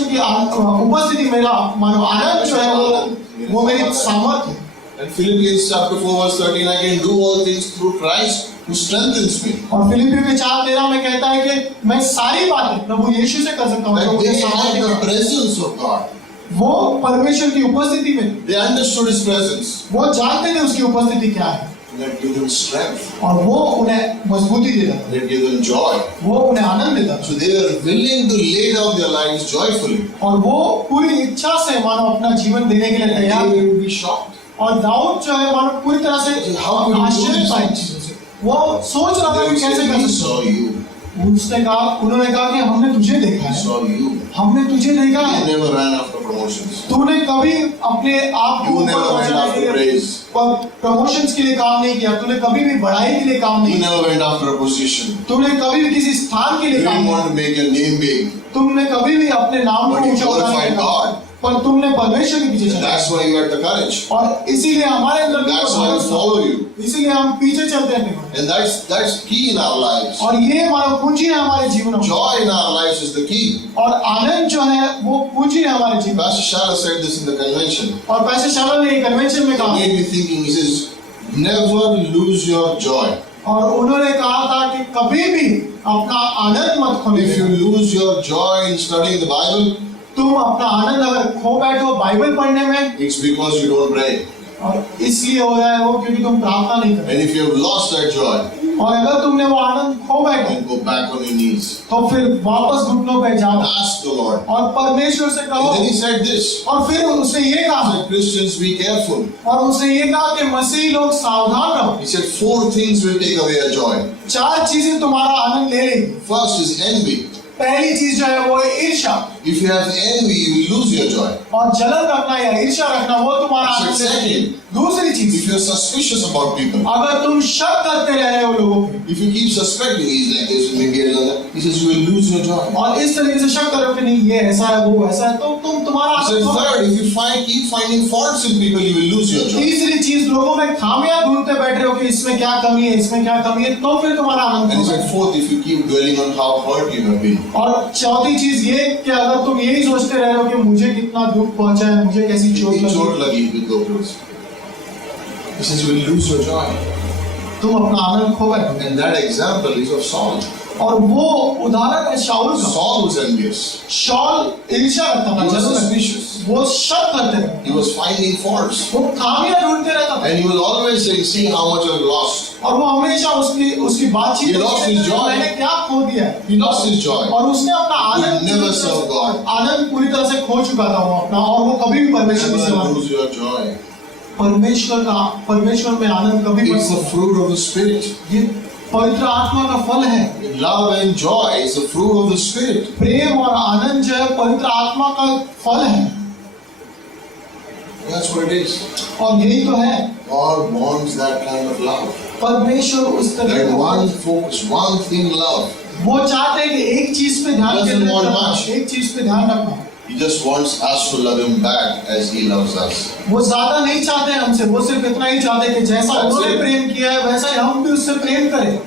उपस्थिति मेरा मानो आनंद जो है वो मेरी सामर्थ है। And Philippians chapter 4 verse 13, I can do all things through Christ who strengthens me. और फिलिपियों के 4:13 में कहता है कि मैं सारी बातें प्रभु यीशु से कर सकता हूँ जो That मुझे they had सामर्थ्य the देता है। presence of God. वो परमेश्वर की उपस्थिति में, They understood His presence. वो जानते थे उसकी उपस्थिति क्या है, That gave them strength. और वो उन्हें मजबूती देता था, That gave them joy. वो उन्हें आनंद देता था, So they were willing to lay down their lives joyfully. और वो पूरी इच्छा से मानो अपना जीवन देने के लिए तैयार थे। They would be shocked. और दाऊद जो है मानो पूरी तरह से How could you do आश्चर्य this? पाई चीजों से, वो सोच रहा था They कि would कैसे say, कर we सकता saw हूँ। you. उन्होंने कहा कि हमने तुझे देखा We है, saw you. हमने तुझे देखा You है, never ran after promotions. तूने कभी अपने आप को You ऊपर never went पहुंचाने after के लिए praise. प्रमोशंस के लिए काम नहीं किया, तूने कभी भी बढ़ाई के लिए काम नहीं You किया, never went after a position. तूने कभी भी किसी स्थान के You लिए काम didn't नहीं want to make your name big. किया, तुमने कभी भी अपने नाम But को you ऊंचा उठाने glorified के लिए, God. पर तुमने परमेश्वर के पीछे चला, That's why you had the courage. और इसीलिए हमारे अंदर भी That's why we भरोसा, follow you. इसीलिए हम पीछे चलते हैं। And that's key in our lives. और ये हमारा पूंजी है हमारे जीवन में, Joy in our lives is the key. और आनंद जो है वो पूंजी है हमारे जीवन में। Pastor Shala said this in the convention. और पैसे शाला ने कन्वेंशन में It कहा, made me thinking. He says, never lose your joy. और उन्होंने कहा था कि कभी भी अपना आनंद मत खोने If you देना। lose your joy in studying the Bible, तुम अपना आनंद अगर खो बैठो बाइबल पढ़ने में, it's because you don't pray. और इसलिए हो रहा है वो क्योंकि तुम प्रार्थना नहीं करते, And if you have lost that joy, और अगर तुमने वो आनंद खो बैठे then go back on your knees. तो फिर वापस घुटनों पे जाओ Ask the Lord. और परमेश्वर से कहो। And then he said this. और फिर उसने ये कहा, He said, Christians, be careful. और उसने ये कहा कि मसीही लोग सावधान रहो, He said, 4 things will take away your joy. 4 चीजें तुम्हारा आनंद ले लेंगी। First is envy. पहली चीज जो है वो है ईर्ष्या, If you have envy, you will lose your joy. और जलन रखना या ईर्ष्या रखना वो तुम्हारा He आनंद ध्यान देते हैं। Second, दूसरी चीज, if you're suspicious about people, अगर तुम शक करते रह रहे हो लोगों पे if you keep suspecting he's like this, he's like that, he says you will lose your joy. और इस तरीके से शक करो कि नहीं ये ऐसा है वो ऐसा है, तो तुम्हारा He says third, if you keep finding faults in people, you will lose your joy. तीसरी चीज, लोगों में खामियां ढूंढते बैठ रहे हो कि इसमें क्या कमी है, इसमें क्या कमी है, तो फिर तुम्हारा आनंद And he होगा। said fourth, if you keep dwelling on how hurt you have been, और चौथी चीज ये कि अगर तुम यही सोचते रह रहे हो कि मुझे कितना दुख पहुंचा है, मुझे कैसी चोट कितनी लगी, चोट लगी बिल्कुल, he says you will lose your joy. तुम अपना आनंद खो बैठोगे। And that example is of Saul. और वो उदाहरण है शाऊल का। Saul was envious. शाऊल ईर्ष्या करता था, He was जलन करता था। suspicious. वो शक करते थे, He was finding faults. वो खामियां ढूंढते रहता था, And he was always saying, see how much I've lost. और वो हमेशा उसकी बातचीत He lost his joy. मैंने क्या खो दिया है। He lost his joy. और उसने अपना He Anand never served God. आनंद पूरी तरह से खो चुका था वो अपना, और वो कभी भी परमेश्वर की सेवा Never lose your joy. परमेश्वर में आनंद कभी It's the fruit of the Spirit. ये पवित्र आत्मा का फल है। Love and joy is the fruit of the Spirit. प्रेम और आनंद जो है पवित्र आत्मा का फल है, That's what it is. और यही तो है। God wants that kind of love. परमेश्वर उस तरह That का one focus, one thing love. वो चाहते हैं कि एक चीज पे ध्यान Doesn't केंद्रित want करना, much. एक चीज पे ध्यान रखना। He just wants us to love him back as he loves us. वो ज्यादा नहीं चाहते हैं हमसे, वो सिर्फ इतना ही चाहते हैं कि जैसा That's उन्होंने it. प्रेम किया है वैसा ही हम भी उससे प्रेम करें।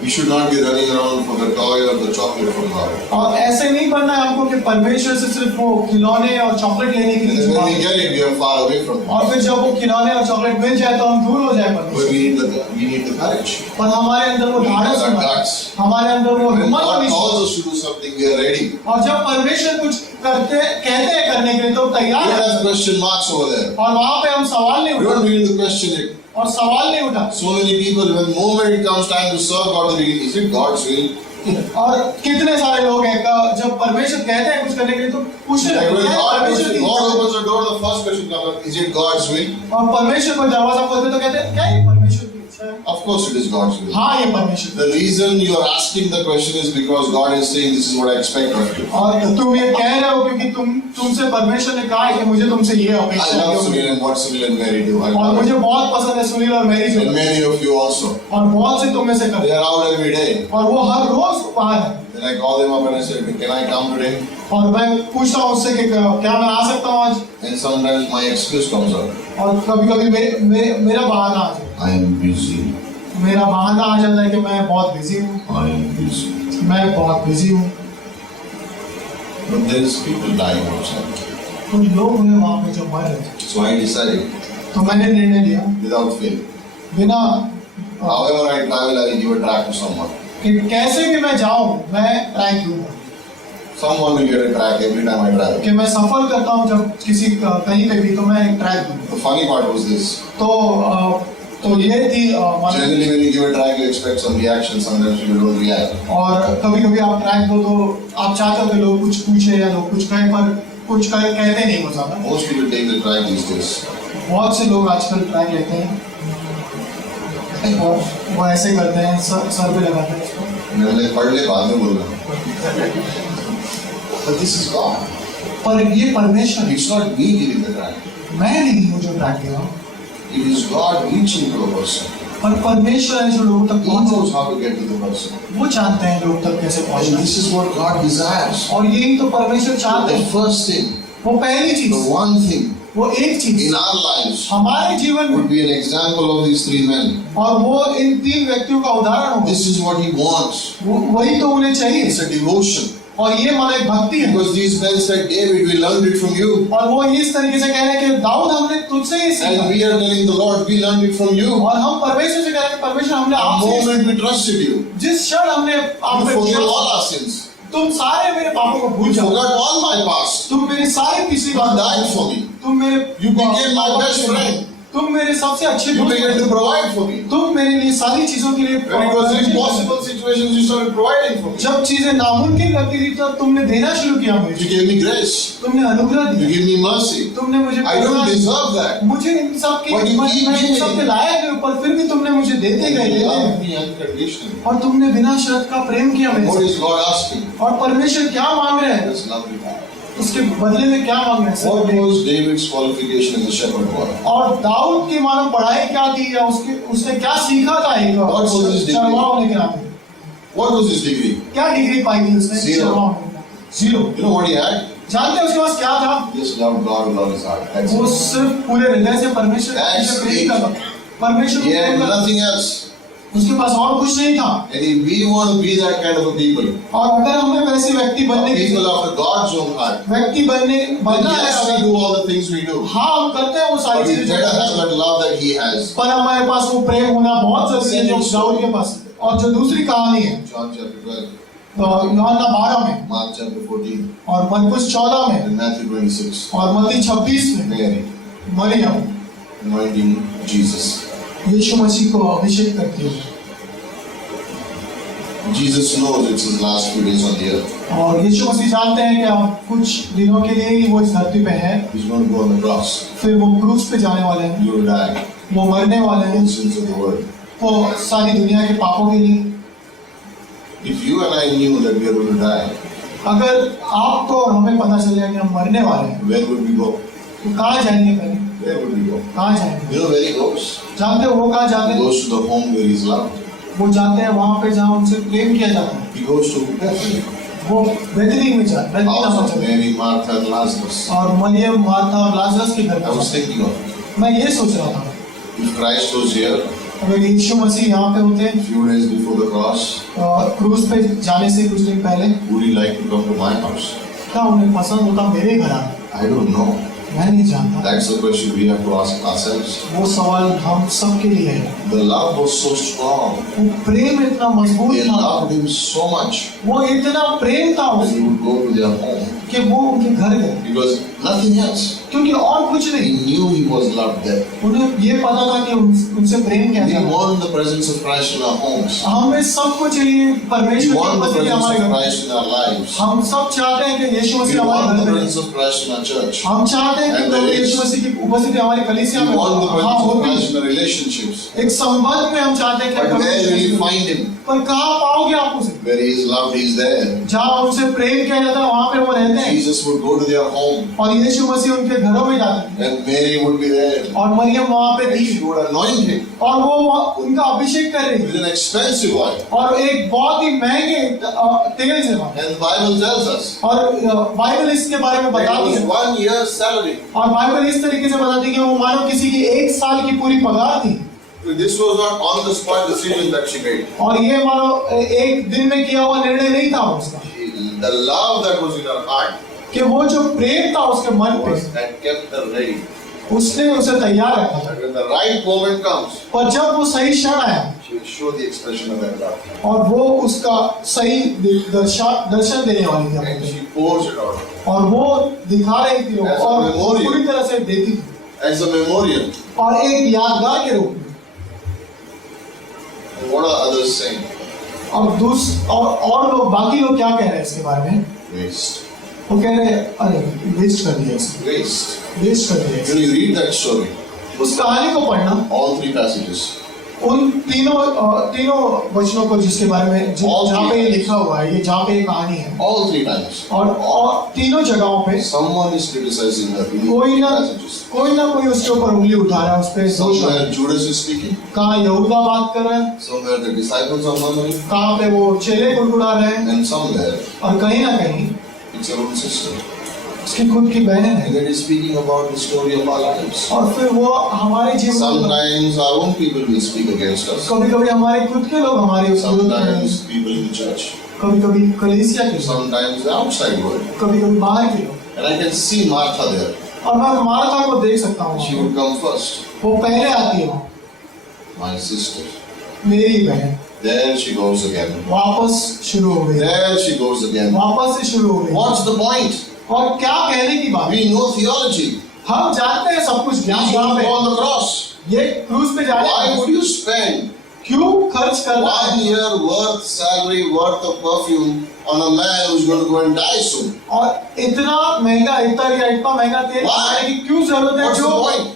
We should not be running around for the toy or the chocolate from God. और ऐसे नहीं बनना है हमको कि परमेश्वर से सिर्फ वो खिलौने और चॉकलेट लेने के And लिए then when we जुआ। get it, we are far away from him. और फिर जब वो खिलौने और चॉकलेट मिल जाए तो हम दूर हो जाए But परमेश्वर। we need the courage. पर हमारे अंदर वो We need धाड़स the होना, guts. हमारे अंदर वो When हिम्मत God होनी calls चाहिए। us to do something, we are ready. और जब परमेश्वर कुछ कहते हैं करने के लिए तो We तैयार don't है, have question marks over there. और वहां पे हम सवाल नहीं We उठा, don't begin to question it. और सवाल नहीं उठा। So many people, when the moment it comes time to serve God, they begin, is it God's will? और कितने सारे लोग हैं जब परमेश्वर कहते हैं कुछ करने के लिए तो पूछने Like लगते when हैं God परमेश्वर की इच्छा है? opens the door, the first question comes up, is it God's will? और परमेश्वर को दरवाजा खोलते तो कहते हैं क्या ये परमेश्वर की इच्छा है? Of course it is God's will. हाँ ये परमेश्वर की। The reason you are asking the question is because God is saying this is what I expect of you. और तुम ये कह रहे हो क्योंकि तुमसे परमेश्वर ने कहा है कि मुझे तुमसे ये I अपेक्षा love है। Sunil and what Sunil and Mary do. I और love मुझे it. बहुत पसंद है सुनील और मेरी जो, And many of you also. और बहुत से तुम में से They करते are out every day. और वो हर रोज बाहर है। Then I call them up and I say, can I come today? और मैं पूछता हूँ उससे कि क्या मैं आ सकता हूँ आज? And sometimes my excuse comes up. और कभी कभी मेरा बहाना आ जाता I am busy. है, मेरा बहाना आ जाता है कि मैं बहुत बिजी हूँ, I am busy. मैं बहुत बिजी हूँ। But there is people dying outside. कुछ लोग हैं वहाँ पे जो मर रहे थे, So I decided, तो मैंने निर्णय लिया without fail, बिना however I travel, I will give a track to someone. कि कैसे भी मैं जाऊँ मैं ट्रैक दूंगा, Someone will get a track every time I travel. कि मैं सफर करता हूँ जब कहीं पे भी तो मैं एक ट्रैक दूंगा। The funny part was this. तो ये थी Generally, when you give a track, you expect some reaction. Sometimes you don't react. और कभी कभी आप ट्रैक दो तो आप चाहते हो कि लोग कुछ पूछे या लोग कुछ कहें, पर कुछ कहते नहीं वो ज्यादा। Most people take the track these days. बहुत से लोग आजकल ट्रैक लेते हैं और वो ऐसे करते हैं, सर पे लगाते हैं इसको। मैं बोले पढ़ ले बाद में बोलना. But this is God. पर ये परमेश्वर है, It's not me giving the track. मैं नहीं हूँ जो ट्रैक दे रहा हूँ, It is God reaching to a person. पर परमेश्वर है जो लोगों तक He knows पहुँचे। how to get to the person. वो जानते हैं लोग तक कैसे And पहुँचना this is what God desires. है। और यही तो परमेश्वर चाहते The हैं। first thing, वो पहली the चीज, one thing वो एक चीज in our lives हमारे जीवन would में, be an example of these three men. और वो इन तीन व्यक्तियों का उदाहरण होगा। This is what He wants. वही तो उन्हें चाहिए, It's a devotion. और ये मानो एक भक्ति है। Because these men said, David, we learned it from you. और वो इस तरीके से कह रहे हैं कि दाऊद हमने तुझसे ही सीखा, And we are telling the Lord, we learned it from you. और हम परमेश्वर से कह रहे हैं परमेश्वर हमने The आपसे ही moment we trusted you, जिस क्षण हमने आप you पे forgave विश्वास- all our sins. तुम सारे मेरे पापों को भूल You जाओ, forgot all my past. तुम मेरी सारी पिछली You बात died for me. तुम मेरे You became my पापों best के लिए- friend. तुम मेरे सबसे अच्छे You दोस्त began बने। to provide for me. तुम मेरे लिए सारी चीजों के लिए When it was impossible situations, you started providing for me. जब चीजें नामुमकिन लगती थी तब तुमने देना शुरू किया You मुझे, gave me grace. तुमने अनुग्रह You दिया, gave me mercy. तुमने मुझे I don't deserve that. मुझे इन सब की But you keep मैं इन giving सब के me. लायक नहीं हूं, पर फिर भी तुमने मुझे देते गए You देते love गए। me unconditionally. और तुमने बिना शर्त का प्रेम किया मेरे What साथ। is God asking? और परमेश्वर क्या मांग रहे हैं? Just love me back. उसके बदले में क्या मांग रहे हैं? What was David's qualification as a shepherd boy? और दाऊद की मानो पढ़ाई क्या थी या उसने क्या सीखा था एक What was his degree? चरवाहा होने के नाते? What was his degree? क्या डिग्री पाई थी उसने? Zero. चरवाहा होने के? Zero. You know what he had? जानते हैं उसके पास क्या था? He just loved God with all his heart. That's वो it. सिर्फ पूरे हृदय से परमेश्वर That's से प्रेम it. करता था। परमेश्वर को He had प्रेम करता था। nothing else. उसके पास और कुछ नहीं था। And if we want to be that kind of a people, और अगर हमें वैसे व्यक्ति बनने की people after God's own heart, व्यक्ति बनना then है yes, we अगर, do all the things we do. हाँ हम करते हैं वो But सारी we चीजें, better have that love that he has. पर हमारे पास वो प्रेम होना बहुत जरूरी है जो दाऊद के पास है। और जो दूसरी कहानी है John chapter 12, यूहन्ना 12 में Mark chapter 14, और मरकुस 14 में and Matthew 26. और मत्ती 26 में Mary मरियम anointing Jesus. यीशु मसीह को अभिषेक करती है। Jesus knows it's his last few days on the earth. और यीशु मसीह जानते हैं कि अब कुछ दिनों के लिए ही वो इस धरती पे है, He's going to go on the cross. फिर वो क्रूस पे जाने वाले हैं, He will die वो मरने वाले for हैं the sins of the world. वो सारी दुनिया के पापों के लिए। If you and I knew that we are going to die, अगर आपको और हमें पता चल जाए कि हम मरने वाले हैं where would we go? तो कहाँ जाएंगे पहले? Where would we go? कहाँ जाएंगे? You know where he goes? जानते हो वो कहाँ जाते He हैं? goes to the home where he's loved. वो जाते हैं वहाँ पे जहाँ उनसे प्रेम किया जाता है। He goes to Bethany, वो बेथनी में जाते हैं, बेथनी नामक house of जगह। Mary, Martha, and Lazarus. और मरियम, मार्था और लाजरस के घर I पे was जाते thinking of हैं। मैं ये सोच रहा था, if Christ was here अगर यीशु मसीह यहाँ पे होते a few days before the cross, और क्रूस पे जाने से कुछ दिन पहले, would he like to come to my house? क्या उन्हें पसंद होता मेरे घर आना? I don't know. मैं नहीं जानता। That's the question we have to ask ourselves. वो सवाल हम सब के लिए है। The love was so strong. वो प्रेम इतना मजबूत They था, loved him so much वो इतना प्रेम था that उसमें he would go to their home कि वो उनके घर गए, because nothing else. क्योंकि और कुछ He नहीं। knew he was loved there. उन्हें ये पता था कि उनसे प्रेम We कैसा है। want the presence of Christ in our homes. हमें सबको चाहिए We परमेश्वर की want the उपस्थिति presence हमारे of घर में। Christ in our lives. हम सब चाहते हैं कि यीशु We मसीह हमारे want the घर में। presence of Christ in our church. हम चाहते हैं कि And प्रभु there is- यीशु मसीह की उपस्थिति हमारी कलीसिया We में want the हाँ presence of होती Christ है। in our relationships. एक संबंध में हम चाहते हैं कि But Prabhu where Yeshu will you Masih- find him? पर कहाँ पाओगे आप उसे? Where he is loved, he is there. जहाँ उनसे प्रेम किया जाता है वहाँ पे वो रहते हैं Jesus would go to their home और यीशु मसीह उनके घरों में जाते हैं and Mary would be there. और मरियम वहाँ पे And थी she would anoint him और वो उनका अभिषेक कर रही with an expensive oil. और एक बहुत ही महंगे तेल से वहाँ। And the Bible tells us और बाइबल इसके बारे में that it बताती was है 1 year's salary. और बाइबल इस तरीके से बताती है कि वो मानो किसी की एक साल की पूरी पगार थी This was not on the spot decision that she made. और ये मानो एक दिन में किया हुआ निर्णय नहीं था उसका The love that was in her heart कि वो जो प्रेम था उसके मन पे had kept her ready. उसने उसे तैयार रखा था That when the right moment comes, पर जब वो सही क्षण आया she will show the expression of that love. और वो उसका सही दर्शन देने वाली थी And अपने she pours it out और वो दिखा रही थी वो As a और memorial. पूरी तरह से देती थी as a memorial. और एक यादगार के रूप में And what are others saying? और लोग बाकी लोग क्या कह रहे हैं इसके बारे में? Waste. वो कह रहे हैं अरे वेस्ट कर दिया इसे, Waste. वेस्ट कर दिया इसे। When you read that story, उस कहानी को पढ़ना all 3 passages, उन तीनों वचनों को जिसके बारे में जहाँ पे ये लिखा हुआ है, ये जहाँ पे ये कहानी है all 3 times, और तीनों जगहों पे someone is criticizing her in कोई the ना passages. कोई उसके ऊपर उंगली उठा रहा है, उस पे दोष लगा रहा Somewhere है। Judas is speaking, कहाँ यहूदा बात कर रहा है, somewhere the disciples are murmuring, कहाँ पे वो चेले गुड़गुड़ा रहे हैं and somewhere और कहीं ना कहीं it's her own sister. उसकी खुद की बहन है And it is speaking about the story of our lives. और फिर वो हमारे जीवन में Sometimes our own people will speak against us. कभी कभी हमारे खुद के लोग हमारे विरोध में, Sometimes people in the church. कभी कभी कलीसिया के लोग, Sometimes the outside world. कभी कभी बाहर के लोग And I can see Martha there. और मैं मार्था को देख सकता She हूँ would come first. वो पहले आती है My sister. मेरी बहन There she goes again. वापस शुरू हो गई There she goes again. वापस से शुरू हो गई What's the point? और क्या कहने की बात? We know theology. हम जानते हैं सब कुछ ज्ञान He's यहाँ going to पे go on the cross. ये क्रूज पे जाने Why would you spend क्यों खर्च करना 1 है year worth salary, worth of perfume on a man who's going to go and die soon? और इतना महंगा इतना या इतना महंगा तेल Why? खाने की क्यों जरूरत है What's जो the point?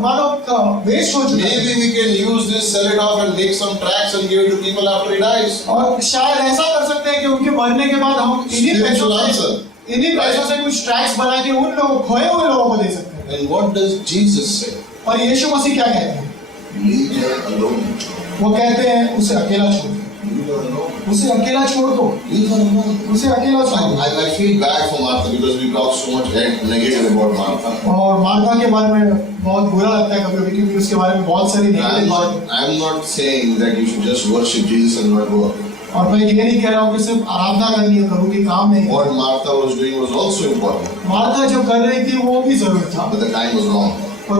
मानो वेस्ट हो चुका है Maybe we can use this, sell it off and make some tracts and give it to people after he dies. और शायद ऐसा कर सकते हैं कि उनके मरने के बाद हम इन्हीं पैसों Spiritual से answer. इन्हीं पैसों से कुछ ट्रैक्स बना के उन लोगों खोए हुए लोगों को दे सकते हैं। And what does Jesus say? और यीशु मसीह क्या कहते हैं? Leave her alone. वो कहते हैं उसे अकेला छोड़ दो, Leave her alone. उसे अकेला छोड़ दो, Leave her alone. उसे अकेला छोड़ दो। I feel bad for Martha because we talk so much negative about Martha. और मार्था के बारे में बहुत बुरा लगता है कभी-कभी क्योंकि उसके बारे में बहुत सारी नेगेटिव बातें। I'm not saying that you should just worship Jesus and not work. और मैं ये नहीं कह रहा हूँ कि सिर्फ आराधना करनी है, प्रभु के काम नहीं। What Martha was doing was also important, Martha जो कर रही थी वो भी जरूरी था, but the time was wrong. पर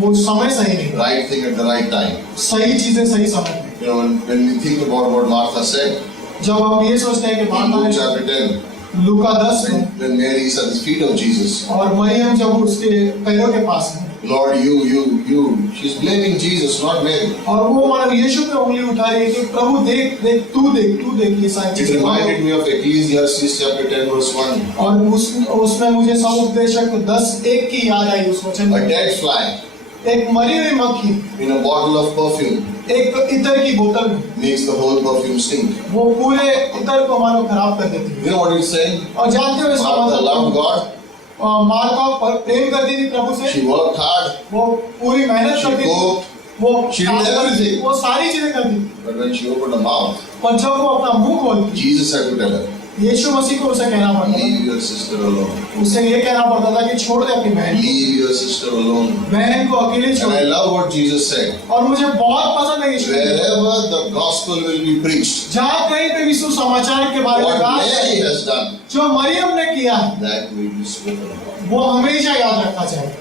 वो समय सही नहीं, Right thing at the right time. सही चीजें सही समय में। You know, when we think about what Martha said, जब हम ये सोचते हैं कि in मार्था Luke ने chapter 10, लूका 10 में when Mary is at the feet of Jesus, और मरियम जब उसके पैरों के पास है Lord, she's blaming Jesus, not Mary. और वो मानो यीशु पे उंगली उठा रही है कि प्रभु देख देख तू देख ये सारी It चीजें। reminded me of Ecclesiastes chapter 10 verse 1. और उसमें मुझे समुपदेशक 10:1 की याद आई उस वचन A में। dead fly एक मरी हुई मक्खी in a bottle of perfume एक इत्र की बोतल में makes the whole perfume stink. वो पूरे इत्र को मानो खराब कर देती है। You know what he's saying? और जानते हो इसका Martha loved मतलब God. मार्था प्रेम करती थी प्रभु से, She worked hard. वो पूरी मेहनत She करती थी, cooked. वो She did everything. वो सारी चीजें करती थी, But when she opened her mouth, पर जब वो अपना मुंह खोलती Jesus had to tell her, यीशु मसीह को उसे कहना पड़ता leave your sister alone. था, उसे ये कहना पड़ता था कि छोड़ दे अपनी बहन Leave your sister alone. बहन को अकेले छोड़। And I love what Jesus said. और मुझे बहुत पसंद है यीशु, Wherever the gospel will be preached, जहाँ कहीं पे भी सुसमाचार के बारे में what कहा Mary है, has done, जो मरियम ने किया है that will be spoken about. वो हमेशा याद रखा जाए।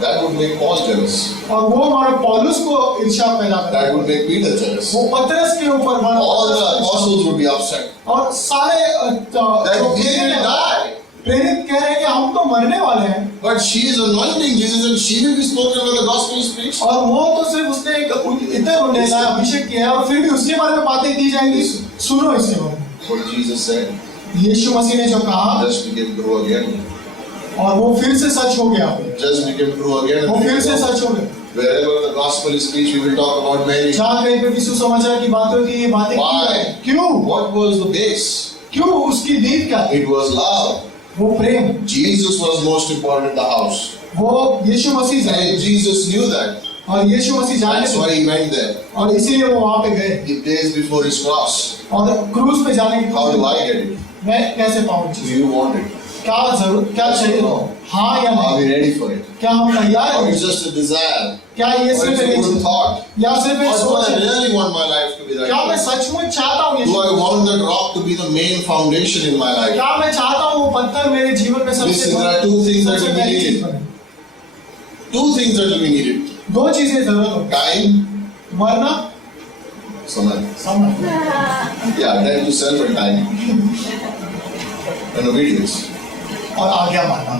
That would make Paul jealous. और वो हमारे पौलुस को ईर्ष्या पैदा That करे, would make Peter jealous. वो पतरस के ऊपर मानो All the apostles would be upset. और सारे That जो he will die. प्रेरित कह रहे हैं कि हम तो मरने वाले हैं, But she is anointing Jesus and she will be spoken when the gospel is preached. और वो तो सिर्फ उसने एक इतना उंडेला अभिषेक किया है और फिर भी उसके बारे में बातें की जाएंगी। सुनो इसके बारे में What Jesus said यीशु मसीह ने जो कहा just became true again. और वो फिर से सच हो गया, Just became true again. वो फिर से सच हो गया। Wherever the gospel is preached, we will talk about Mary. जहाँ कहीं पे भी सुसमाचार की बात होती है ये बातें की Why? जाए। क्यों? What was the base? क्यों? उसकी नींव क्या थी? It was love. वो प्रेम। Jesus was most important in the house. वो यीशु मसीह And जाने Jesus knew that. और यीशु मसीह जाने That's why he went there. और इसीलिए वो वहाँ पे गए He days before his cross. और क्रूज पे जाने की How do I get it? मैं कैसे पाऊँ? Do you want it? क्या जरूर क्या चाहिए? हाँ या Are नहीं? we ready for it? क्या हम तैयार Or हैं? it's just a desire? क्या ये Or सिर्फ it's a एक good thought? या सिर्फ एक Or do सोच I है? really want my life to be that क्या मैं way? सचमुच चाहता हूँ Do Yeshu? I want that rock to be the main foundation in my life? क्या मैं चाहता हूँ वो पत्थर मेरे जीवन में सबसे Listen, there are two things that सबसे we पहली need. चीज बने। Two things that we needed. दो चीजें जरूरत होती Time, हैं, मरना, समय. समय Yeah, time to self and time. And obedience. और आज्ञा मानना।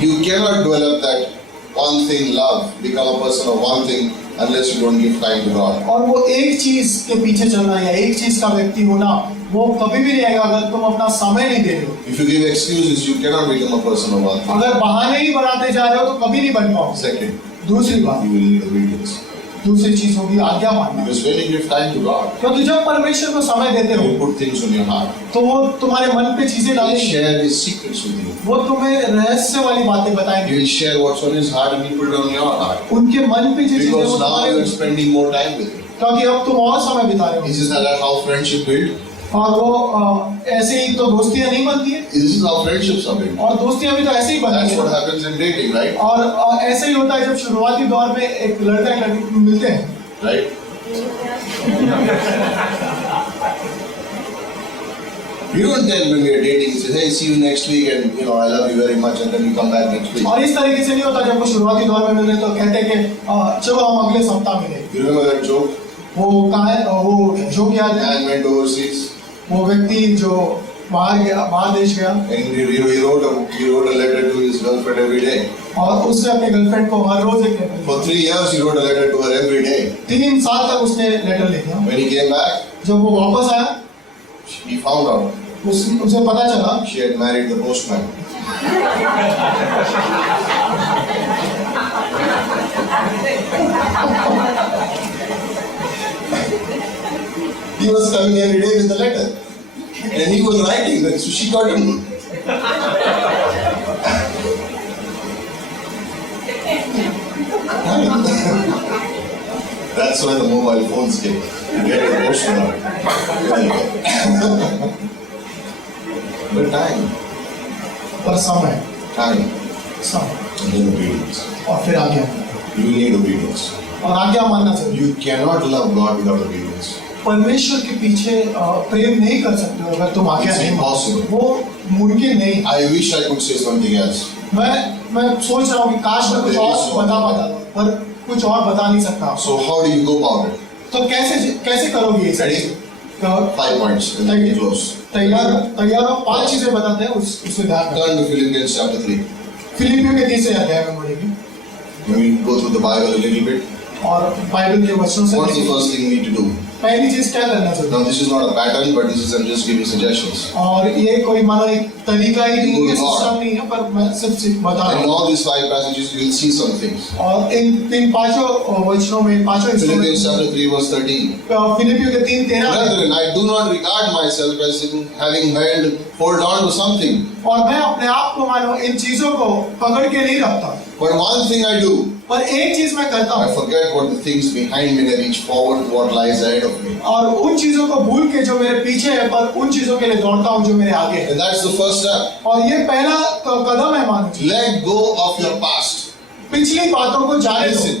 You cannot develop that one thing, love, become a person of one thing unless you don't give time to God. और वो एक चीज के पीछे चलना या एक चीज का व्यक्ति होना वो कभी भी नहीं आएगा अगर तुम अपना समय नहीं दे रहे हो। If you give excuses, you cannot become a person of one thing. अगर बहाने ही बनाते जा रहे हो तो कभी नहीं बन पाओगे। Second, दूसरी बात, you will need obedience. दूसरी चीज होगी आज्ञा मानना, Because when you give time to God, क्योंकि जब परमेश्वर को समय देते हो He will put things on your heart. तो वो तुम्हारे मन पे चीजें He will डालेंगे, share His secrets with you. वो तुम्हें रहस्य वाली बातें बताएंगे, He will share what's on His heart and He put it on your heart. उनके मन पे जो चीजें वो Because now तुम्हारे, you are spending more time with Him. क्योंकि अब तुम और समय बिता रहे This is how friendship built. हो और वो ऐसे ही तो दोस्तियां नहीं बनती है This is how friendships are built. और दोस्तियां भी तो ऐसे ही बनती That's what है happens in dating, right? और ऐसे ही होता है जब शुरुआती दौर में एक लड़का एक लड़की को मिलते हैं Right? You don't tell when we are dating, you say, hey, see you next week and I love you very much and then you come back next week. और इस तरीके से नहीं होता जब वो शुरुआती दौर में मिले तो कहते हैं कि चलो हम अगले सप्ताह मिले। You remember that joke? वो कहाँ है वो जो क्या है Man went overseas वो व्यक्ति जो बाहर देश गया and he wrote a letter to his girlfriend every day. और उसने अपने गर्लफ्रेंड को हर रोज एक letter For 3 years he wrote a letter to her every day. 3 साल तक उसने लेटर लिखा। When he came back, जब वो वापस आया he found out उसे पता चला she had married the postman. He was coming every day with the letter. And And he was writing that, so she got him. That's why the mobile phones came. Get emotional. But time, पर समय time, समय and then obedience. और फिर आज्ञा You need obedience. और आज्ञा मानना चाहिए। You cannot love God without obedience. परमेश्वर के पीछे प्रेम नहीं कर सकते हो अगर तुम आज्ञा It's नहीं impossible. मानो। वो मुमकिन नहीं। I wish I could say something else. मैं सोच रहा हूँ कि काश मैं कुछ और बता पर कुछ और बता नहीं सकता। So how do you go about it? तो कैसे करोगे ये? Ready? तो 5 points and then we close. तैयार हो। 5 चीजें बताते हैं उससे ध्यान रखो। Turn to Philippians chapter 3. फिलिपियों के 3 अध्याय में पढ़ेंगे When we go through the Bible a little bit, और बाइबल के वचनों से what is the first thing we need to do? पहली चीज क्या करना चाहिए? Now this is not a pattern, but this is I'm just giving suggestions. और ये कोई मानो एक तरीका ही नहीं है, Good Lord. सिस्टम नहीं है, पर मैं सिर्फ बता रहा In हूँ। all these 5 passages, you will see some things. और इन पांचों वचनों में पांचों हिस्सों में Philippians chapter 3 verse 13. फिलिपियों के 3:13 Brethren, I do not regard myself as having hold on to something, और मैं अपने आप को मानो इन चीजों को पकड़ के नहीं रखता, but one thing I do. पर एक चीज मैं करता I हूँ forget what the things behind me and I reach forward to what lies ahead of me. और उन चीजों को भूल के जो मेरे पीछे है पर उन चीजों के लिए दौड़ता हूँ जो मेरे आगे है। And that's the first step. और ये पहला कदम है मानो। Let go of your past. पिछली बातों को जाने दो। Listen,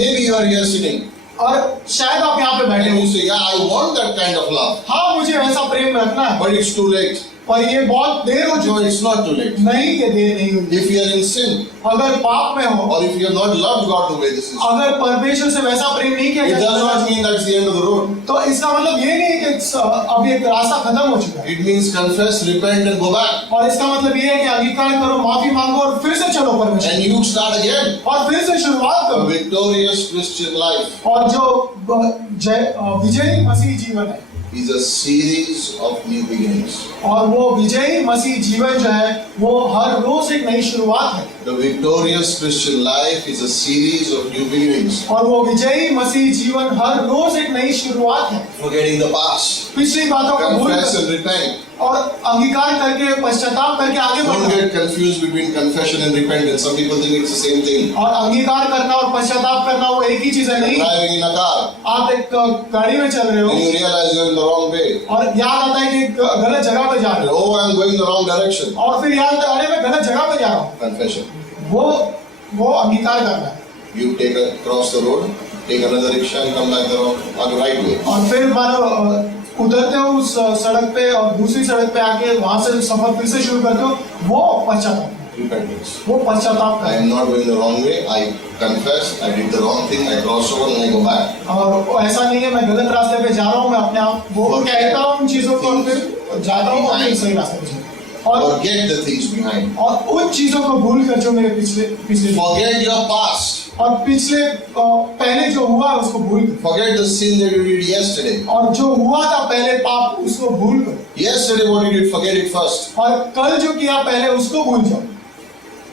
maybe you are here sitting और शायद आप यहाँ पे बैठे and हो, you say, yeah, I want that kind of love, हाँ मुझे वैसा प्रेम रखना है, but it's too late. पर ये बहुत देर हो No, चुकी it's not too late. है। नहीं, ये देर नहीं हुई। If you are in sin, अगर पाप में हो, or if you have not loved God the way this is, अगर परमेश्वर से वैसा प्रेम नहीं किया it does जाता, not mean that's the end of the road. तो इसका मतलब ये नहीं है कि अब ये रास्ता खत्म हो चुका है। It means confess, repent, and go back. और इसका मतलब ये है कि अंगीकार करो, माफी मांगो और फिर से चलो परमेश्वर, And you start again. और फिर से शुरुआत A करो। victorious Christian life और जो विजयी मसीह जीवन है, is a series of new beginnings. और वो विजयी मसीह जीवन जो है वो हर रोज एक नई शुरुआत है। The victorious Christian life is a series of new beginnings. और वो विजयी मसीह जीवन हर रोज एक नई शुरुआत है। Forgetting the past, पिछली बातों को भूल confess कर and repent. और अंगीकार करके पश्चाताप करके आगे Don't बढ़ना। get confused between confession and repentance. Some people think it's the same thing. और अंगीकार करना और पश्चाताप करना वो एक ही चीज है। नहीं, Driving in a car आप एक गाड़ी में चल रहे and हो you realize you're in the wrong way. और याद आता है कि गलत जगह पे जा रहे हो, Oh, I'm going the wrong direction. और फिर याद आता है अरे मैं गलत जगह पे जा रहा हूँ। Confession. वो अंगीकार करना है। You cross the road, take another rickshaw and come back on the right way. और फिर मानो उतरते हो उस सड़क पे और दूसरी सड़क पे आके वहां से सफर फिर से शुरू करते हो, वो पश्चाताप, Repentance. वो पश्चाताप I है। am not going the wrong way. I confess. I did the wrong thing. I crossed over and I go back. और ऐसा नहीं है मैं गलत रास्ते पे जा रहा हूँ, मैं अपने आप वो कहता हूँ उन चीजों को और फिर जाता हूँ और फिर सही रास्ते पे चलता हूँ। Forget the things behind. और उन चीजों को भूल कर जो मेरे पिछले Forget your past. और पिछले पहले जो हुआ है उसको भूल कर, Forget the sin that you did yesterday. और जो हुआ था पहले पाप उसको भूल कर, Yesterday, what you did, forget it first. और कल जो किया पहले उसको भूल जाओ,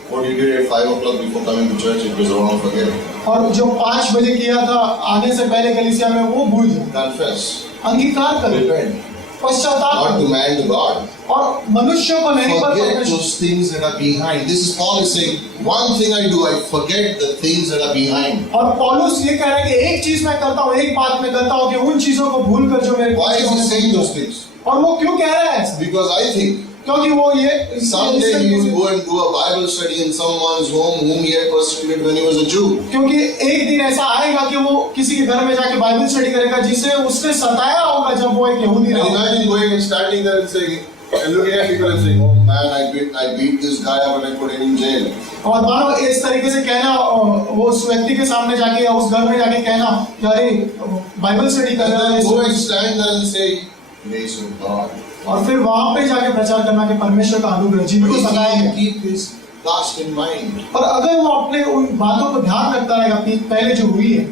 What you did at 5 o'clock before coming to church, it was wrong, forget it. और जो 5 बजे किया था आने से पहले कलीसिया में वो भूल जाओ। Confess. अंगीकार करो, Repent. पश्चाताप Not करो, to man, to God. और मनुष्यों को नहीं पर Forget परमेश्वर। those things that are behind. This is Paul is saying, one thing I do, I forget the things that are behind. और पौलुस ये कह रहा है कि एक चीज मैं करता हूँ, एक बात मैं करता हूँ कि उन चीजों को भूल कर जो मेरे Why is he पीछे saying हैं। those things? और वो क्यों कह रहा है ऐसा? Because I think क्योंकि वो ये someday he will go and do a Bible study in someone's home whom he had persecuted when he was a Jew. क्योंकि एक दिन ऐसा आएगा कि वो किसी के घर में जाके बाइबल स्टडी करेगा जिसे उसने सताया होगा जब वो एक यहूदी And रहा। imagine going and standing there and saying, and looking at people and saying, oh man, I beat this guy up and I put him in jail. और मानो इस तरीके से कहना, वो उस व्यक्ति के सामने जाके या उस घर में जाके कहना कि अरे बाइबल स्टडी कर And रहा then go and है, stand there and say, grace of God. और फिर वहां पे जाके प्रचार करना कि परमेश्वर का अनुग्रह जिनको सताया गया। Keep his past in mind. और अगर वो अपने उन बातों को ध्यान रखता रहेगा पहले जो हुई है,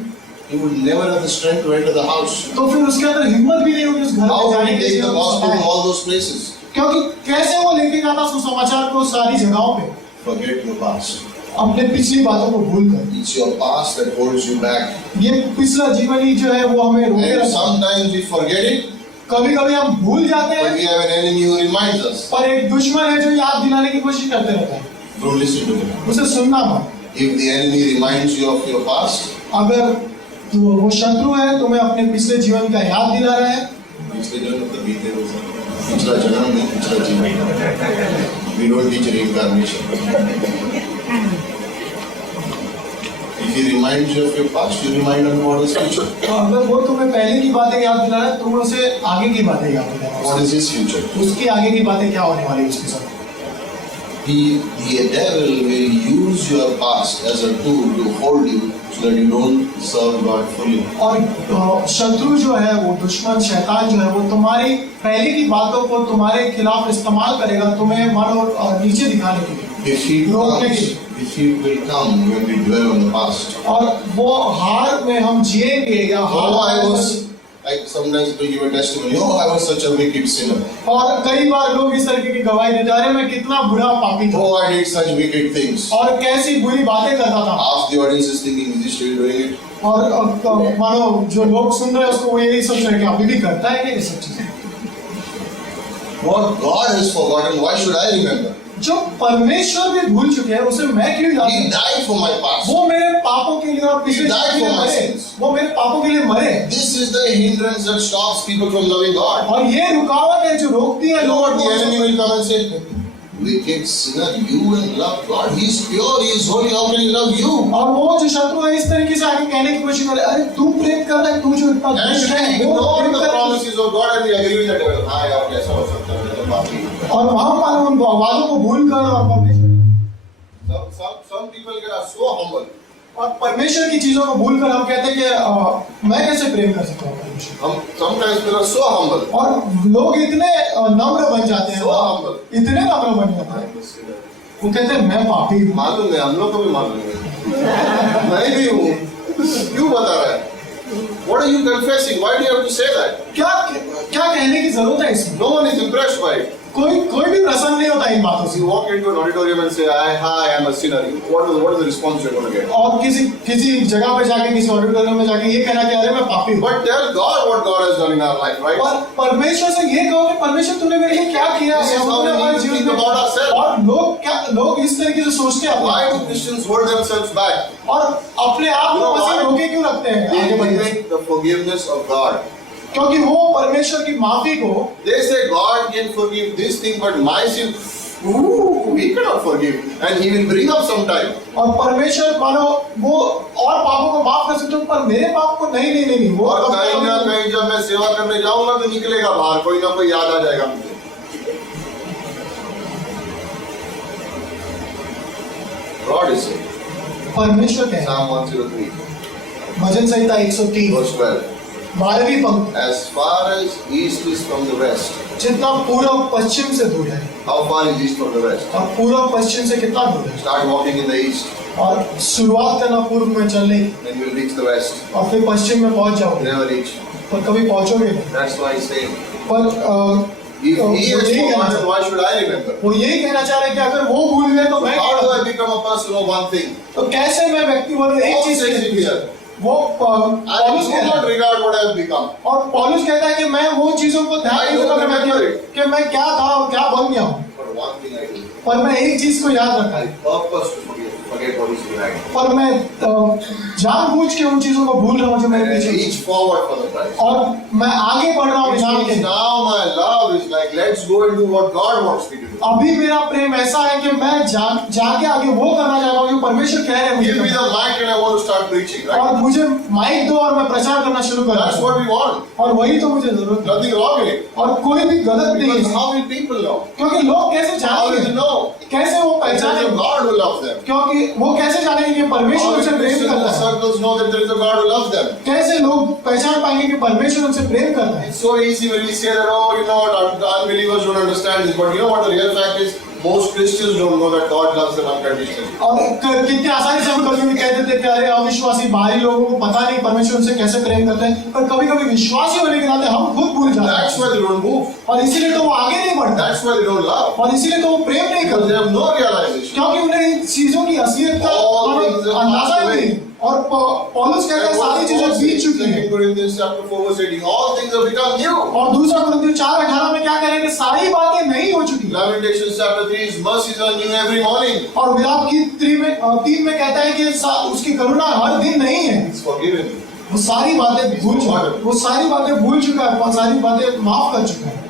He would never have the strength to enter the house. तो फिर उसके अंदर हिम्मत भी नहीं होगी उस घर How में would जाने he के take लिए the उसको gospel to सताया। all those places? क्योंकि कैसे वो लेके जाता सुसमाचार को सारी जगहों पे? Forget your past. अपने पिछली बातों को भूल कर। It's your past that holds you back. ये पिछला जीवन ही जो है वो हमें रोके And रखता है। sometimes we forget it कभी कभी हम भूल जाते But हैं, we have an enemy who reminds us. पर एक दुश्मन है जो याद दिलाने की कोशिश करते रहता है। Don't listen to him. उसे सुनना मत। If the enemy reminds you of your past, अगर तो वो शत्रु है तुम्हें अपने पिछले जीवन का याद दिला रहा है, पिछले जन्म तो बीते हुए सब, पिछला जन्म नहीं, पिछला जीवन। We don't teach reincarnation. If he reminds you of your past, you remind him about his future. तो अगर वो तुम्हें पहले की बातें याद दिला रहा है, तुम उसे आगे की बातें याद दिलाना। What is his future? उसकी आगे की बातें क्या होने वाली है उसके साथ। The devil will use your past as a tool to hold you so that you don't serve God fully. और शत्रु जो है, वो दुश्मन शैतान जो है, वो तुम्हारी पहले की बातों को तुम्हारे खिलाफ इस्तेमाल करेगा, तुम्हें मानो नीचे दिखाने के लिए। Defeat will come when we dwell on the past. और वो हार में हम जिएंगे या Like sometimes people give a testimony, oh, I was such a wicked sinner. और कई बार लोग इस तरीके की गवाही देते हैं, अरे मैं कितना बुरा पापी था, Oh, I did such wicked things. और कैसी बुरी बातें करता था। Half the audience is thinking, is he still doing it? और मानो जो लोग सुन रहे हैं उसको वो यही सोच रहे हैं कि अभी भी करता है क्या ये सब चीजें। What God has forgotten, why should I remember? जो परमेश्वर भी भूल चुके हैं उसे मैं क्यों याद He करूं? died for my past. वो मेरे पापों के लिए और पिछले He died के लिए for my मरे, sins. वो मेरे पापों के लिए मरे। This is the hindrance that stops people from loving God. और ये रुकावट है जो रोकती है You know what the लोगों enemy को। will come and say? Wicked sinner, you will love God. He is pure, he is holy, how can he love you? और वो जो शत्रु है इस तरीके से आगे कहने की कोशिश करे, अरे तू प्रेम कर रहा है, तू जो इतना And दुष्ट है, we वो ignore प्रेम the कर रहा है। promises of God and we agree with that. हाँ यार कैसा हो सकता है, मैं तो पापी हूँ। और वहां पर उन वादों को भूल कर और Some people get so humble. परमेश्वर की चीजों को भूल कर हम कहते हैं कि मैं कैसे प्रेम कर सकता हूँ परमेश्वर। Sometimes people are so humble. और लोग इतने नम्र बन जाते हैं, So humble. इतने नम्र बन जाते हैं, वो कहते हैं मैं पापी हूँ। मालूम है, हम लोग को भी मालूम है। मैं भी हूँ। क्यों बता रहा है? What are you confessing? Why do you have to say that? क्या क्या कहने की जरूरत है इसमें? No one is impressed by it. कोई भी प्रसन्न नहीं होता इन बातों If से। you walk into an auditorium and say, "Hi, I am a sinner," what is the response you're going to get? और किसी जगह पे जाके, किसी ऑडिटोरियम में जाके ये कहना कि अरे मैं पापी हूँ। But tell God what God has done in our life, right? और परमेश्वर से ये कहो कि परमेश्वर तूने मेरे लिए क्या किया This है, is how हमने we हमारे need to जीवन think में। about ourselves. और लोग इस तरीके से सोचते हैं Why अपने do Christians hold themselves back? और अपने आप You know को why? बस रोके क्यों रखते हैं They आगे बढ़ने से? limit the forgiveness of God. क्योंकि वो परमेश्वर की माफी को, They say God can forgive this thing, but my sin, we cannot forgive, and He will bring up some time. और परमेश्वर मानो वो और पापों को माफ कर सकते हो, पर मेरे पाप को नहीं वो और कहीं ना कहीं जब मैं सेवा करने जाऊंगा तो निकलेगा बाहर, कोई ना कोई याद आ जाएगा मुझे। God is saying, परमेश्वर कहते हैं, Psalm 103, भजन संहिता 103 verse 12. 12वीं पंक्ति, As far as east is from the west, जितना पूर्व पश्चिम से दूर है। how far is east from the west? और पूर्व पश्चिम से कितना दूर है? Start walking in the east, और शुरुआत करना पूर्व में चलने की, then you will reach the west. और फिर पश्चिम में पहुंच जाओगे, Never reach. पर कभी पहुंचोगे नहीं। That's why He's saying, पर if He has forgotten, why should I remember? वो यही कहना चाह रहे हैं कि अगर वो भूल गए तो मैं How क्या do करूं? I become a person of one thing? तो कैसे मैं व्यक्ति बनूं? एक Paul चीज says it here. वो I पौलुस do कहता not है, regard what I have become. और पौलुस कहता है कि मैं वो चीजों को ध्यान I नहीं don't देता remember कि मैं क्या था और क्या बन गया हूँ, But one thing I do, पर मैं एक चीज को याद रखा I है, purpose to forget what is behind. पर मैं जानबूझ के उन चीजों को भूल रहा हूँ जो मेरे And पीछे, reach forward for the prize. और मैं आगे बढ़ रहा हूँ Which इनाम के means लिए। now my love is like, let's go and do what God wants me to do. अभी मेरा प्रेम ऐसा है कि मैं जाके आगे वो करना चाहता हूँ जो परमेश्वर कह रहे हैं Give me मुझे, the mic and I want to start preaching, और right? मुझे माइक दो और मैं प्रचार करना शुरू कर That's what we want. और वही तो मुझे जरूरत है, Nothing wrong in it. और कोई भी गलत नहीं Because है, how will people know? क्योंकि लोग कैसे How will they जानेंगे, know? कैसे वो It's पहचानेंगे, a God who loves them. क्योंकि वो कैसे जानेंगे कि परमेश्वर How will उनसे प्रेम Christian करता है, circles know that there is a God who loves them? कैसे लोग पहचान पाएंगे कि परमेश्वर उनसे प्रेम करता है। It's so easy when we say that, oh, you know what, the unbelievers don't understand this. But you know what the real fact is? Most Christians don't know that God loves them unconditionally. और कितनी आसानी से हम कभी कभी कह देते हैं कि अरे अविश्वासी बाहरी लोगों को पता नहीं परमेश्वर उनसे कैसे प्रेम करते हैं, पर कभी कभी विश्वासी होने के नाते हम खुद भूल जाते That's हैं, why they don't move. और इसीलिए तो वो आगे नहीं बढ़ता, That's why they don't love. और इसीलिए तो वो प्रेम नहीं Because they करते, have no realization. क्योंकि उन्हें इन चीजों की असलियत का All things have अंदाजा passed ही away. नहीं, और पौलुस कहता है सारी चीजें बीत चुकी हैं। 2 Corinthians chapter 4 verse 18, all things have become new. और दूसरा कुरिन्थियों 4:18 में क्या करेंगे, सारी बातें नई हो चुकी हैं। Lamentations chapter 3, his mercies are new every morning. और विलाप की 3 में कहता है कि उसकी करुणा हर दिन नहीं है। He's forgiven you. वो सारी बातें भूल चुका है, वो सारी बातें भूल चुका है, वो सारी बातें माफ कर चुका है।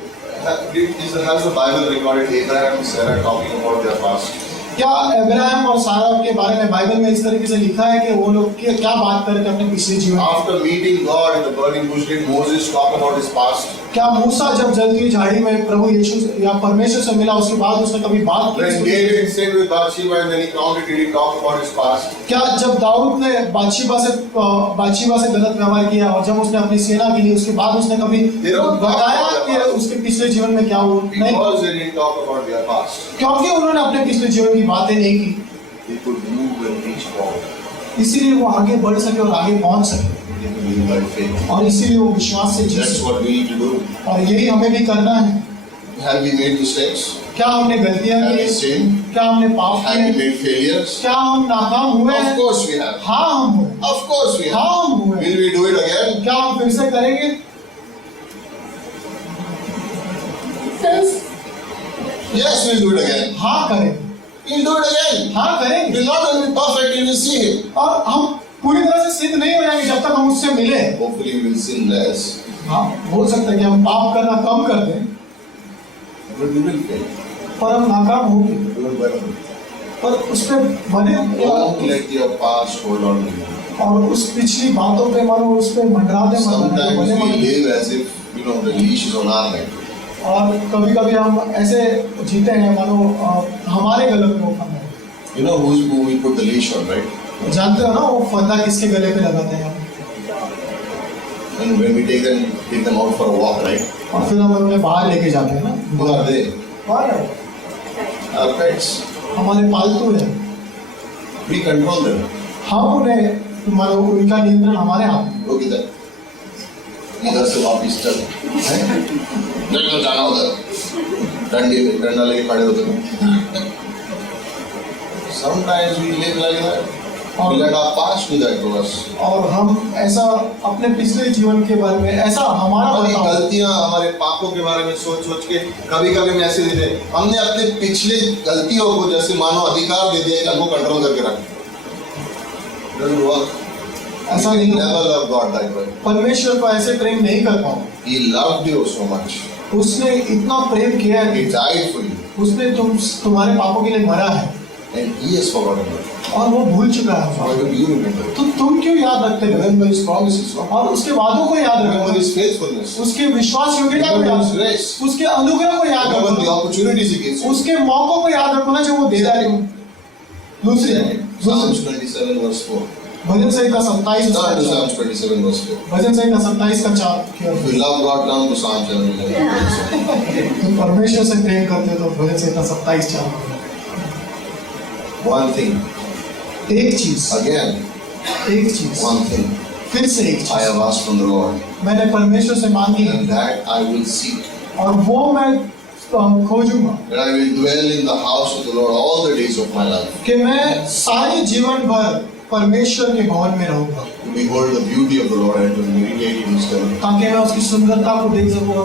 Has the Bible recorded Abraham and Sarah talking about their past? क्या अब्राहम और सारा के बारे में बाइबल में इस तरीके से लिखा है कि वो लोग क्या बात करके अपने पिछले जीवन? After meeting God in the burning bush, did Moses talk about his past? क्या मूसा जब जलती हुई झाड़ी में प्रभु यीशु या परमेश्वर से मिला उसके बाद उसने कभी बात When की? David sinned with Bathsheba and then he counted, did he talk about his past? क्या जब दाऊद ने बादशीबा से गलत व्यवहार किया और जब उसने अपनी सेना के लिए उसके बाद उसने कभी बताया कि उसके पिछले जीवन में क्या हुआ? नहीं, Because they didn't talk about their past. क्योंकि उन्होंने अपने पिछले जीवन की बातें नहीं की, They could move and reach forward. इसीलिए वो आगे बढ़ सके और आगे पहुंच सके, They could live by faith. और इसीलिए वो विश्वास से जी That's सके। what we need to do. और यही हमें भी करना है। Have we made mistakes? क्या हमने गलतियां Have we की? sinned? क्या हमने पाप Have we किए? made failures? क्या हम नाकाम हुए Of हैं? course we have. हाँ हम हुए। Of course we हाँ have. हम हुए। Will we do it again? क्या हम फिर से करेंगे? Yes, we'll do it again. हाँ करेंगे। We'll do it again. हाँ करेंगे। We're not going to be perfect till we see Him. और हम पूरी तरह से सिद्ध नहीं हो जाएंगे जब तक हम उससे मिले। Hopefully we'll sin less, हाँ हो सकता है कि हम पाप करना कम कर दें, but we will fail. पर हम नाकाम होंगे। Don't worry. पर उस पर बने Don't let your past hold on to you. और उस पिछली बातों पे मानो उस पे मंडराते Sometimes we बने। live as if the leash is on our neck. और कभी कभी हम ऐसे जीते हैं मानो हमारे गले पे वो फंदा है। You know who we put the leash on, right? जानते हो ना वो फंदा किसके गले पे लगाते हैं? And when we take them out for a walk, right? और फिर हम उन्हें बाहर लेके जाते हैं ना। Who are they? बाहर Our pets. हमारे पालतू है, We control them. हम उन्हें मानो उनका नियंत्रण हमारे हाथ में। Look at that. इधर से वापिस चल, निकल जाना उधर, डंडा लेके खड़े होते हैं। Sometimes we live like that. We let our past do that to us. और हम ऐसा अपने पिछले जीवन के बारे में ऐसा हमारा हमारी बर्ताव, गलतियां, हमारे पापों के बारे में सोच के कभी हम ऐसे देते हैं, हमने अपने पिछले गलतियों को जैसे मानो अधिकार दे दिया कि हमको कंट्रोल करके रखें। Doesn't work. ऐसा You नहीं can never होता। love God that way. परमेश्वर को ऐसे प्रेम नहीं कर पाओ। He loved you so much. उसने इतना प्रेम किया है He कि died for you, उसने तुम्हारे पापों के लिए मरा है and He has forgotten it. और वो भूल चुका है। Why don't you remember it? तो तुम क्यों याद रखते हो? Remember His promises, no? और उसके वादों को याद Remember रखो, His faithfulness. उसके विश्वास योग्यता को Remember याद His रखो, grace. उसके अनुग्रह को याद Remember the रखो, opportunities He gives you. उसके मौकों को याद रखो ना जो वो दे रहा है। दूसरी Psalms 27 verse 4. Bhajan Samhita 27 Turn to Psalms 27 verse 4. भजन संहिता 27 का 4 If you love God, come to Psalm 27. तुम परमेश्वर से प्रेम करते हो तो भजन संहिता 27 4। One thing, एक चीज, again, एक चीज, one thing फिर से एक I चीज have asked from the Lord, मैंने परमेश्वर से मांगी है and that I will seek, और वो मैं खोजूंगा that I will dwell in the house of the Lord all the days of my life, कि मैं सारे जीवन भर परमेश्वर के भवन में रहूंगा, to behold the beauty of the Lord and to meditate in His temple. ताकि मैं उसकी सुंदरता को देख सकूं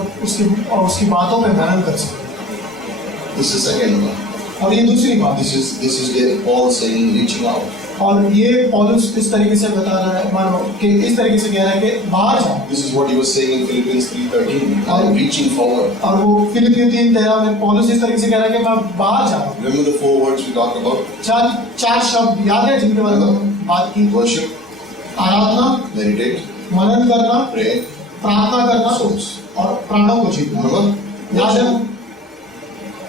और उसकी बातों पे मनन कर सकूं। This is the second one. और ये दूसरी बात है। This is Paul saying, reaching out. और ये पौलुस इस तरीके से बता रहा है मानो कि इस तरीके से कह रहा है कि बाहर जाओ। This is what he was saying in Philippians 3:13. I'm reaching forward. और वो फिलिपियों 3:13 में पौलुस इस तरीके से कह रहा है कि मैं बाहर जा रहा हूँ। Remember the 4 words we talked about? चार शब्द याद है जिनके बारे में बात की? Worship, आराधना, meditate, मनन करना, pray, प्रार्थना करना souls. और प्राणों को जीतना। Remember? याद है?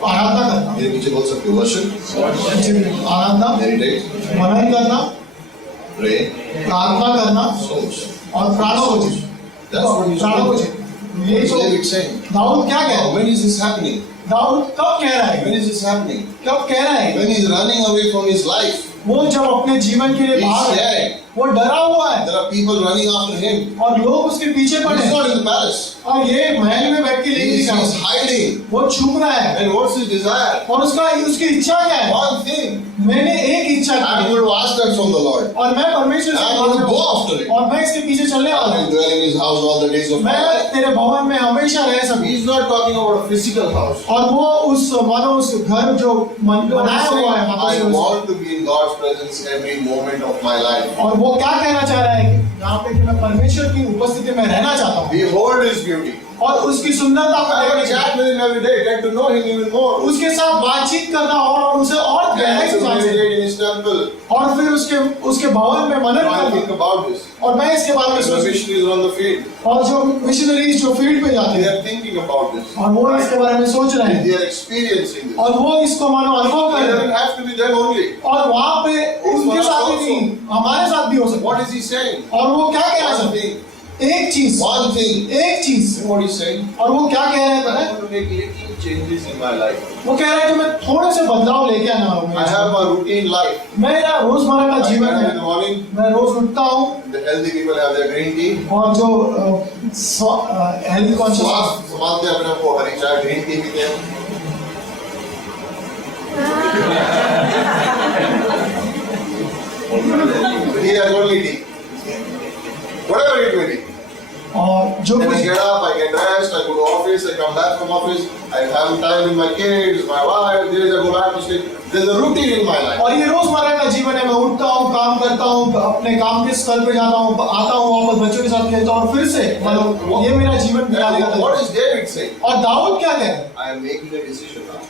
आराधना करना, मेरे पीछे बोल सकते हो, worship, आराधना, meditate, मनन करना, pray, प्रार्थना करना souls. और प्राणों को जीतना। That's what he's प्राणों को saying. जीतना। ये What's तो David saying? दाऊद क्या कह रहा है? When is this happening? Dawood कब कह रहा है? When is this happening? कब कह रहा है? When he's running away from his life. वो जब अपने जीवन के लिए He's बाहर है, scared. वो डरा हुआ है। है There are people running after him. और लोग उसके पीछे पड़े He's हैं। not in the palace. और ये महल में बैठ के नहीं He's दिखा, hiding. वो छुप रहा है। And what's his desire? और उसकी इच्छा क्या है? One thing. मैंने एक इच्छा I'm की going to ask that from the Lord. और मैं परमेश्वर से I'm going to मांगूंगा, go after it. और मैं इसके पीछे चलने वाला I हूँ। will dwell in his house all the days of my मैं life. तेरे भवन में हमेशा रह सकूं। He's not talking about a physical house. और वो उस मानो उस घर जो बनाया हुआ है हाथों I से, want to be in God's presence every moment of my life. और वो क्या कहना चाह रहा है कि यहाँ पे कि मैं परमेश्वर की उपस्थिति में रहना चाहता हूँ Behold his beauty. और उसकी सुंदरता को I want देखने to chat with him every day, get to know him even more. उसके साथ बातचीत करना और उसे और गहराई I से to जान सकूं। meditate in his temple. और फिर उसके भवन में मनन I think करना। about this. और मैं इसके बारे में The सोचूं। missionaries on the field, और जो मिशनरीज जो फील्ड पे जाते they हैं are thinking about this. और वो इसके बारे में सोच रहे हैं They are experiencing this. और वो इसको मानो अनुभव कर It रहे doesn't हैं have to be them only. और वहाँ पे उनके साथ ही नहीं, हमारे साथ भी हो सकता What है। is he saying? और वो क्या कहना One चाहते हैं? thing. एक चीज, One thing. एक चीज। What he's saying? और वो क्या कह रहे हैं I पता है? want to make little changes in my life. वो कह रहे हैं कि मैं थोड़े से बदलाव लेके आना I हूँ। have a routine life. मेरा रोजमर्रा का I जीवन get up in है, the morning. मैं रोज उठता हूँ The healthy people have their green tea. और जो हेल्थ कॉन्शियस स्वास्थ्य संभालते हैं अपने आप को, हरी चाय, ग्रीन टी पीते हैं. He has only tea. Whatever it may be. और जो Then I कुछ get up, I get dressed, I go to office, I come back from office, I have time with my kids, my wife, then I go back to sleep. There's a routine in my life. और ये रोजमर्रा का जीवन है। मैं उठता हूँ, काम करता हूँ, अपने काम के स्थल पे जाता हूँ, आता हूँ वापस बच्चों के साथ खेलता हूँ और फिर से मतलब ये मेरा जीवन बिताने का And तरीका what है। is David saying? और दाऊद क्या कह रहे हैं? I am making a decision now.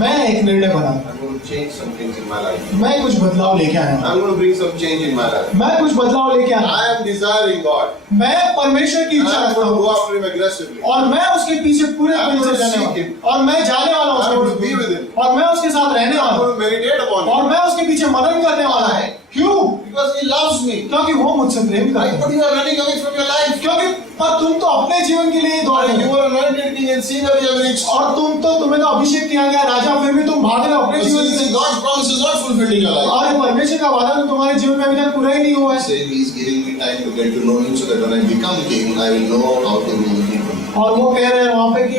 मैं एक निर्णय बना, I'm going to change some things in my life. मैं कुछ बदलाव लेके आया हूँ, I'm going to bring some change in my life. मैं कुछ बदलाव लेके आया हूँ। I am desiring God. मैं परमेश्वर की And इच्छा I'm रखता going to हूँ go after him aggressively. और मैं उसके पीछे पूरे I'm दिल से going to जाने seek वाला him. हूँ और मैं जाने वाला हूँ I'm going to उसके be with पीछे him. और मैं उसके साथ रहने वाला I'm हूँ going to meditate upon और him. मैं उसके पीछे मनन करने वाला हूँ। क्यों? Because he loves me. क्योंकि वो मुझसे प्रेम करता Right? है। But you are running away from your life. क्योंकि पर तुम तो अपने जीवन के लिए ही दौड़ रहे You हो were anointed king and seen that you have reached. और तुम्हें तो अभिषेक किया गया राजा, फिर भी तुम भाग रहे हो अपने But जीवन see, से। God's promise is not fulfilled in your life. और परमेश्वर का वादा तो तुम्हारे जीवन में अभी तक पूरा ही नहीं हुआ है। Saying he's giving me time to get to know him so that when I become king, I will know how to rule the people. और वो कह रहे हैं वहाँ पे कि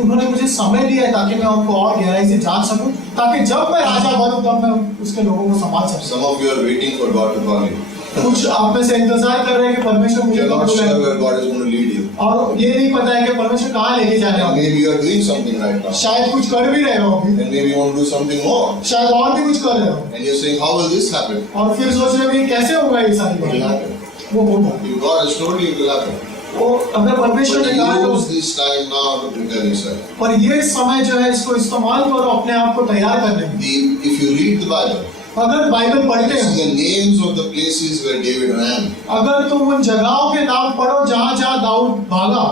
उन्होंने मुझे समय दिया है ताकि मैं उनको और गहराई से जान सकूं, ताकि जब मैं राजा बनूं तब मैं उसके लोगों को संभाल सकूं। Some of you are waiting for God to call you. कुछ आप में से इंतजार कर रहे हैं कि परमेश्वर मुझे You're कब not sure बुलाए where God is going to lead you. और ये नहीं पता है कि परमेश्वर कहाँ लेके जाने वाले हैं। Maybe you are doing something right now. शायद कुछ कर भी रहे हो अभी, And maybe you want to do something more. शायद और भी कुछ कर रहे हो And you're saying, how will this happen? और फिर सोच रहे हो कि कैसे होगा ये सारी It will बातें। happen. वो होगा। If God has told you, it will happen. वो अगर परमेश्वर But ने कहा तो use this time now to prepare yourself. पर ये समय जो है इसको इस्तेमाल करो अपने आप को तैयार करने में। If you read the Bible, अगर बाइबल पढ़ते you हो, see the names of the places where David ran. अगर तुम उन जगहों के नाम पढ़ो जहाँ जहाँ दाऊद भागा,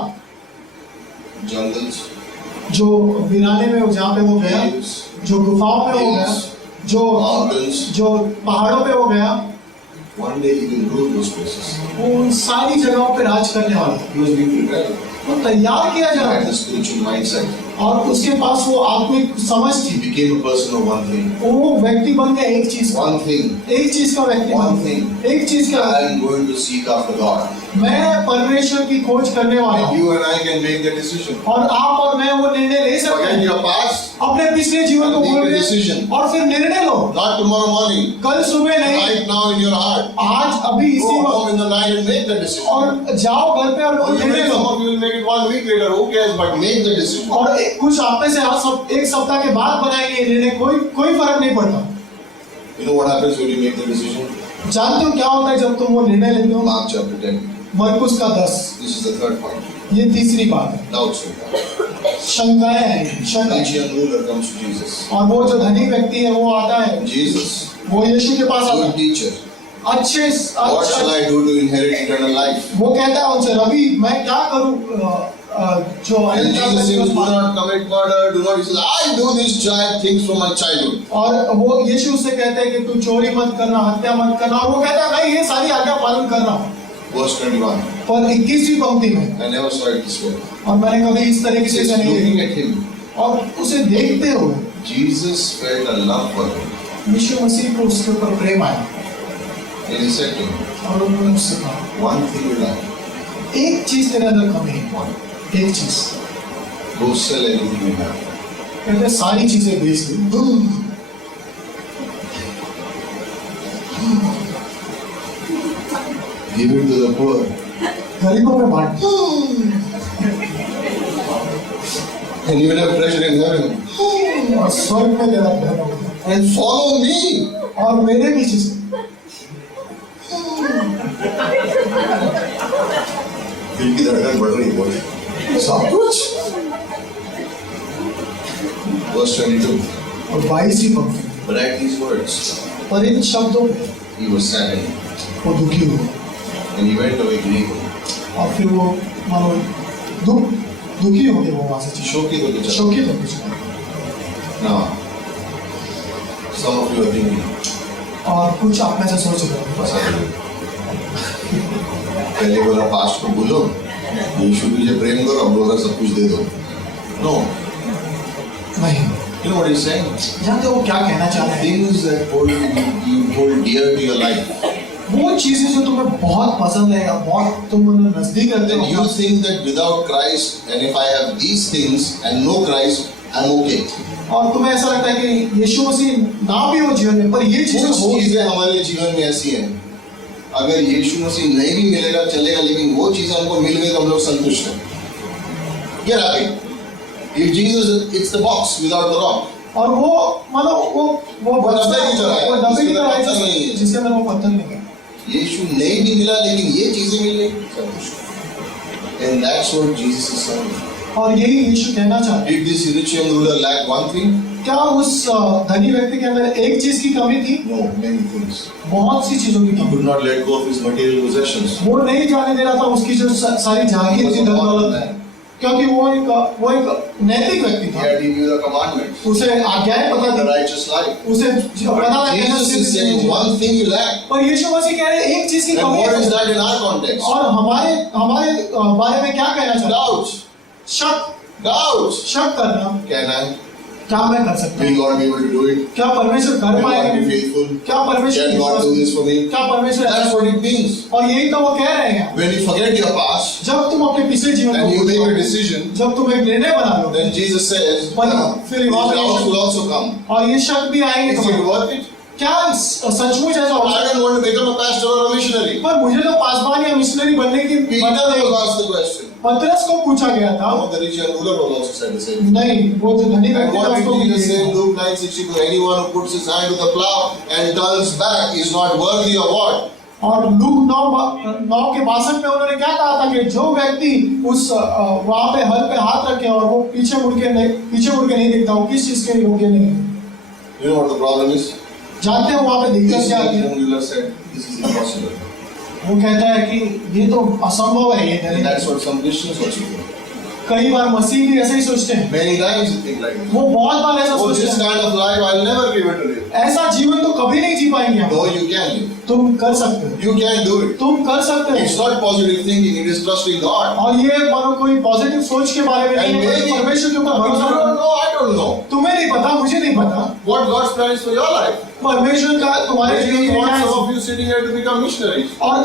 Jungles, जो वीराने में जहाँ पे वो गया, caves, जो गुफाओं पे वो गया, जो mountains. जो पहाड़ों पे वो गया, One day he will rule those places. वो उन सारी जगहों पे राज करने वाला है। He was being prepared. वो तैयार किया He जा रहा had है the spiritual mindset. और उसके पास वो आत्मिक समझ He थी। became a person of one thing. वो व्यक्ति बन गया एक चीज का, One thing. एक चीज का व्यक्ति One बन thing. गया, एक चीज का। I am going to seek after God. मैं परमेश्वर की खोज करने वाला And हूँ you and I can make the decision. और आप और मैं वो निर्णय ले सकते Forget हैं। your past. अपने पिछले जीवन को Make भूल a गए decision. और फिर निर्णय लो। Not tomorrow morning. कल सुबह नहीं, Right now in your heart. आज अभी Go इसी home वक्त in the night and make the decision. और जाओ घर पे और Or you निर्णय may, low. some of you will make it 1 week later. Who cares? But make the decision. और कुछ आप में से एक सप्ताह के बाद बनाएंगे ये निर्णय, कोई फर्क नहीं पड़ता। You know what happens when you make the decision? जानते हो क्या होता है जब तुम वो निर्णय लेते हो? Mark chapter 10. मरकुस का 10, This is the third point. ये तीसरी बात है। Doubts will come. शंकाएं हैं, शंका। Rich young ruler comes to Jesus. और वो जो धनी व्यक्ति है वो आता है, Jesus, वो यीशु के पास आता good है। teacher. What shall अच्छे I do to inherit eternal life? वो कहता है उनसे, रवि मैं क्या करूं जो And Jesus says, do not commit murder, do not. He says, I do these child things from my childhood. और वो यीशु उससे कहते हैं कि तू चोरी मत करना, हत्या मत करना, और वो कहता है मैं ये सारी आज्ञा पालन कर रहा हूँ। Verse 21. पर 21वीं पंक्ति में, I never saw it this way. और मैंने कभी इस तरीके He से says, नहीं looking देखी, at him, और उसे देखते हुए Jesus felt a love for him. यीशु मसीह को उसके ऊपर प्रेम आया। And he said to him, और उन्होंने उससे कहा, one thing you lack. एक चीज तेरे अंदर कमी है, One. एक चीज। Go sell everything you have. कहते सारी चीजें बेच दी, Give it to the poor. गरीबों में बांट दी, And you will have treasure in heaven. और स्वर्ग में तेरा घर होगा। And follow me. और मेरे पीछे से दिल की धड़कन बढ़ रही है बोले सब कुछ। Verse 22. और 22वीं पंक्ति, But at these words, पर इन शब्दों में he was saddened, वो दुखी हुआ and he went away grieving. और फिर वो मानो दुखी हो गए, वो वहां से शोकित होके चला। शोकित हो गए। Now, some of you are thinking, और कुछ आप में से सोच रहे हो, फंसा गए। पहले बोला पास्ट को भूलो, यीशु तुझे प्रेम करो, अब बोला सब कुछ दे दो। No. नहीं, You know what he's saying? जानते हो वो क्या कहना चाह रहे हैं? Things that you hold dear to your life. वो चीजें जो तुम्हें बहुत पसंद है या बहुत तुम उन्हें नजदीक रखते And you हो, think that without Christ, and if I have these things and no Christ, I'm okay. और तुम्हें ऐसा लगता है कि यीशु मसीह ना भी हो जीवन में, पर ये चीजें कुछ हो, चीजें हमारे जीवन में ऐसी हैं, अगर यीशु मसीह नहीं भी मिलेगा चलेगा, लेकिन वो चीजें हमको मिल गई तो हम लोग संतुष्ट हैं। Get happy. If Jesus, it's the box without the rock. और वो मतलब वो डब्बे की तरह है, वो डब्बे की तरह पत्थर नहीं है है। जिसके अंदर वो पत्थर नहीं है। यीशु नहीं भी मिला, लेकिन ये चीजें मिल गई, संतुष्ट। And that's what Jesus is saying. और यही यीशु कहना चाहते हैं। Did this rich young ruler lack one thing? क्या उस धनी व्यक्ति के अंदर एक चीज की कमी थी? No, many things. बहुत सी चीजों की He कमी। could not let go of his material possessions. वो नहीं जाने दे रहा था उसकी जो सारी जागीर थी, धन दौलत है, क्योंकि वो एक नैतिक व्यक्ति He था। had given you the commandments, उसे आज्ञाएं पता the थी, righteous life. उसे पता था कि Jesus is saying one thing you lack. पर यीशु मसीह कह रहे हैं एक चीज की And कमी what is है। that in our context? और हमारे बारे में क्या कहना चाहते हैं? Doubts. शक Doubts. करना, Can I? क्या मैं कर सकता Will हूँ? God be able to do it? क्या परमेश्वर कर Will God be पाएगा? faithful? क्या परमेश्वर Can God do this for me? क्या परमेश्वर That's what it means. और यही तो वो कह रहे हैं। When you forget your past जब तुम अपने पिछले जीवन and you को make a decision, जब तुम एक निर्णय बना लो, then Jesus says, फिर these doubts will also come. और ये शक भी आएंगे Is it तुम्हें। worth it? क्या सचमुच ऐसा हो I सकता don't want to become a pastor or a missionary. है? पर मुझे तो पासवान या मिशनरी बनने की Peter was asked the question. पतरस को पूछा गया था। Now the rich young ruler was also said the same. नहीं, वो जो धनी And व्यक्ति था what उसको did भी Jesus say in नहीं। Luke 9:62? Anyone who puts his hand to the plow and turns back is not worthy of what? और लूक 9 के 62 में उन्होंने क्या कहा था कि जो व्यक्ति उस वहां पे हल पे हाथ रखे और वो पीछे मुड़ के नहीं देखता, वो किस चीज के योग्य नहीं है। You know what the problem is? जानते हो वहां पे दिक्कत This क्या आती है? young ruler said, this is impossible. वो कहता है कि ये तो असंभव है, ये And धनी। that's what some Christians also do. कई बार मसीह भी ऐसे ही सोचते हैं। Many times you think like this. वो बहुत बार ऐसा Oh, सोचते this हैं, kind of life I'll never be able to live. ऐसा जीवन तो कभी नहीं जी पाएंगे हम। No, you can live. तुम कर सकते हो, You can do it. तुम कर सकते It's हो। not positive thinking, it is trusting God. और ये मानो कोई पॉजिटिव सोच के बारे में नहीं And है, maybe परमेश्वर के ऊपर you भरोसा don't करो। know, I don't know. तुम्हें नहीं पता, मुझे नहीं पता What God's plan is for your life. परमेश्वर का तुम्हारे जीवन Maybe He में क्या wants है। some of you sitting here to become missionaries. और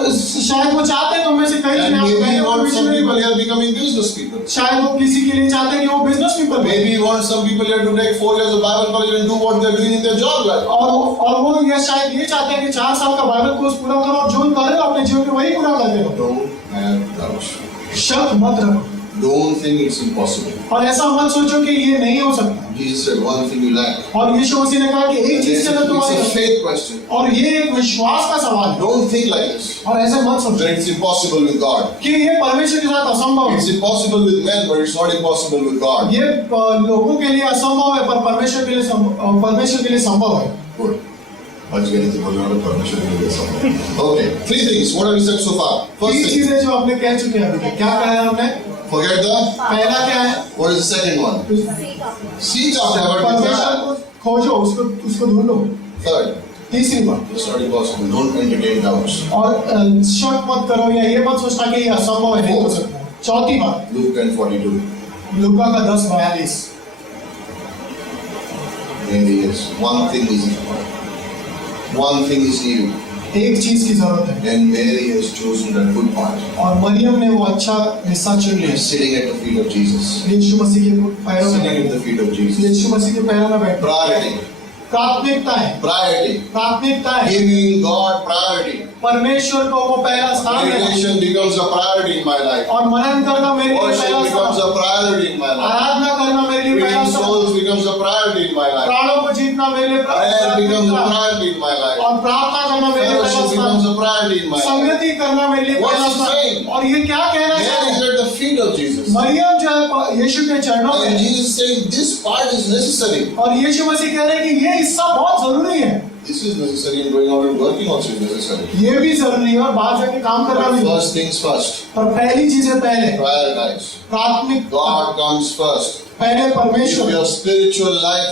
शायद वो चाहते हैं तुम में से कई And जने maybe He आप wants some people missionary, here becoming business people. शायद वो किसी के लिए चाहते हैं कि वो बिजनेस पीपल बने। Maybe He wants some people here to take 4 years of Bible college and do what they're doing in their job life. और वो ये शायद ये चाहते हैं कि 4 साल का बाइबल कोर्स पूरा करो और जो कर रहे हो अपने जीवन में वही पूरा करते रहो। Don't have doubts. शक मत रखो Don't think it's impossible. और ऐसा मत सोचो कि ये नहीं हो सकता। Jesus said one thing you lack. और यीशु मसीह ने कहा कि एक चीज से तो It's तुम्हारे, a faith question. और ये एक विश्वास का सवाल है। Don't think like this. और ऐसे मत सोचो That it's impossible with God. कि ये परमेश्वर के साथ असंभव है। It's impossible with men, but it's not impossible with God. ये लोगों के लिए असंभव है पर परमेश्वर के लिए संभव है। Good. आज के लिए तो बोलना है परमेश्वर के लिए सब। Okay. 3 things. What have we said so far? First तीन thing. चीजें जो आपने कह चुके हैं अभी तक। क्या कहा है हमने? Forget the. पहला क्या है? What is the second one? Seek after. But परमेश्वर को खोजो, उसको ढूंढो। third. तीसरी बात, It's not impossible. Don't entertain doubts. और शक मत करो या ये मत सोचना कि ये असंभव है, नहीं हो सकता। चौथी बात, Luke 10:42. लूका का 10:42। Maybe yes. One thing is new. एक चीज की जरूरत है, And Mary has chosen that good part. और मरियम ने वो अच्छा हिस्सा चुन लिया। Sitting at the feet of Jesus. यीशु मसीह के पैरों में, Sitting at the feet of Jesus. यीशु मसीह के पैरों में बैठ, Priority. प्राथमिकता है, Priority. प्राथमिकता है, Giving God priority. परमेश्वर को वो पहला स्थान देना, Meditation becomes a priority in my life. और मनन करना मेरे लिए Worship पहला becomes स्थान, a priority in my life. आराधना करना मेरे लिए पहला Winning स्थान, souls becomes a priority in my life. प्राणों को जीतना मेरे लिए Prayer becomes a प्राथमिकता, priority in my life. और प्रार्थना करना मेरे लिए पहला Fellowship स्थान, becomes a priority in my life. संगति करना मेरे लिए What's पहला he स्थान। saying? और ये क्या कहना Mary चाह is रहे हैं? at the feet of Jesus. Maryam जो है यीशु के चरणों में And है, Jesus is saying this part is necessary. और यीशु मसीह कह रहे हैं कि ये हिस्सा बहुत जरूरी है, This is necessary and going out and working also is necessary. ये भी जरूरी है, और बाहर जाके काम करना But भी जरूरी first things first. है। और पहली चीज है पहले Prioritize. प्राथमिक, God comes first. पहले If परमेश्वर। your spiritual life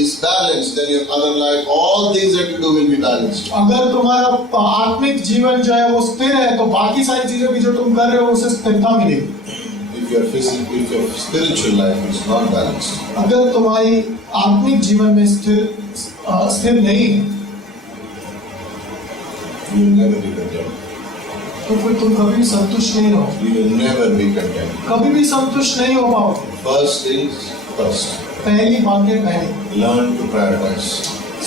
is balanced, then your other life, all things that you do will be balanced. अगर तुम्हारा आत्मिक जीवन जो है वो स्थिर है, तो बाकी सारी चीजें भी जो तुम कर रहे हो उसे स्थिरता मिलेगी। If your spiritual life is not balanced, अगर तुम्हारी आत्मिक जीवन में स्थिर नहीं है, you will never be content. तो फिर तुम कभी भी संतुष्ट नहीं रहो, You will never be content. कभी भी संतुष्ट नहीं हो पाओगे। First things first. पहली बातें पहले Learn to prioritize.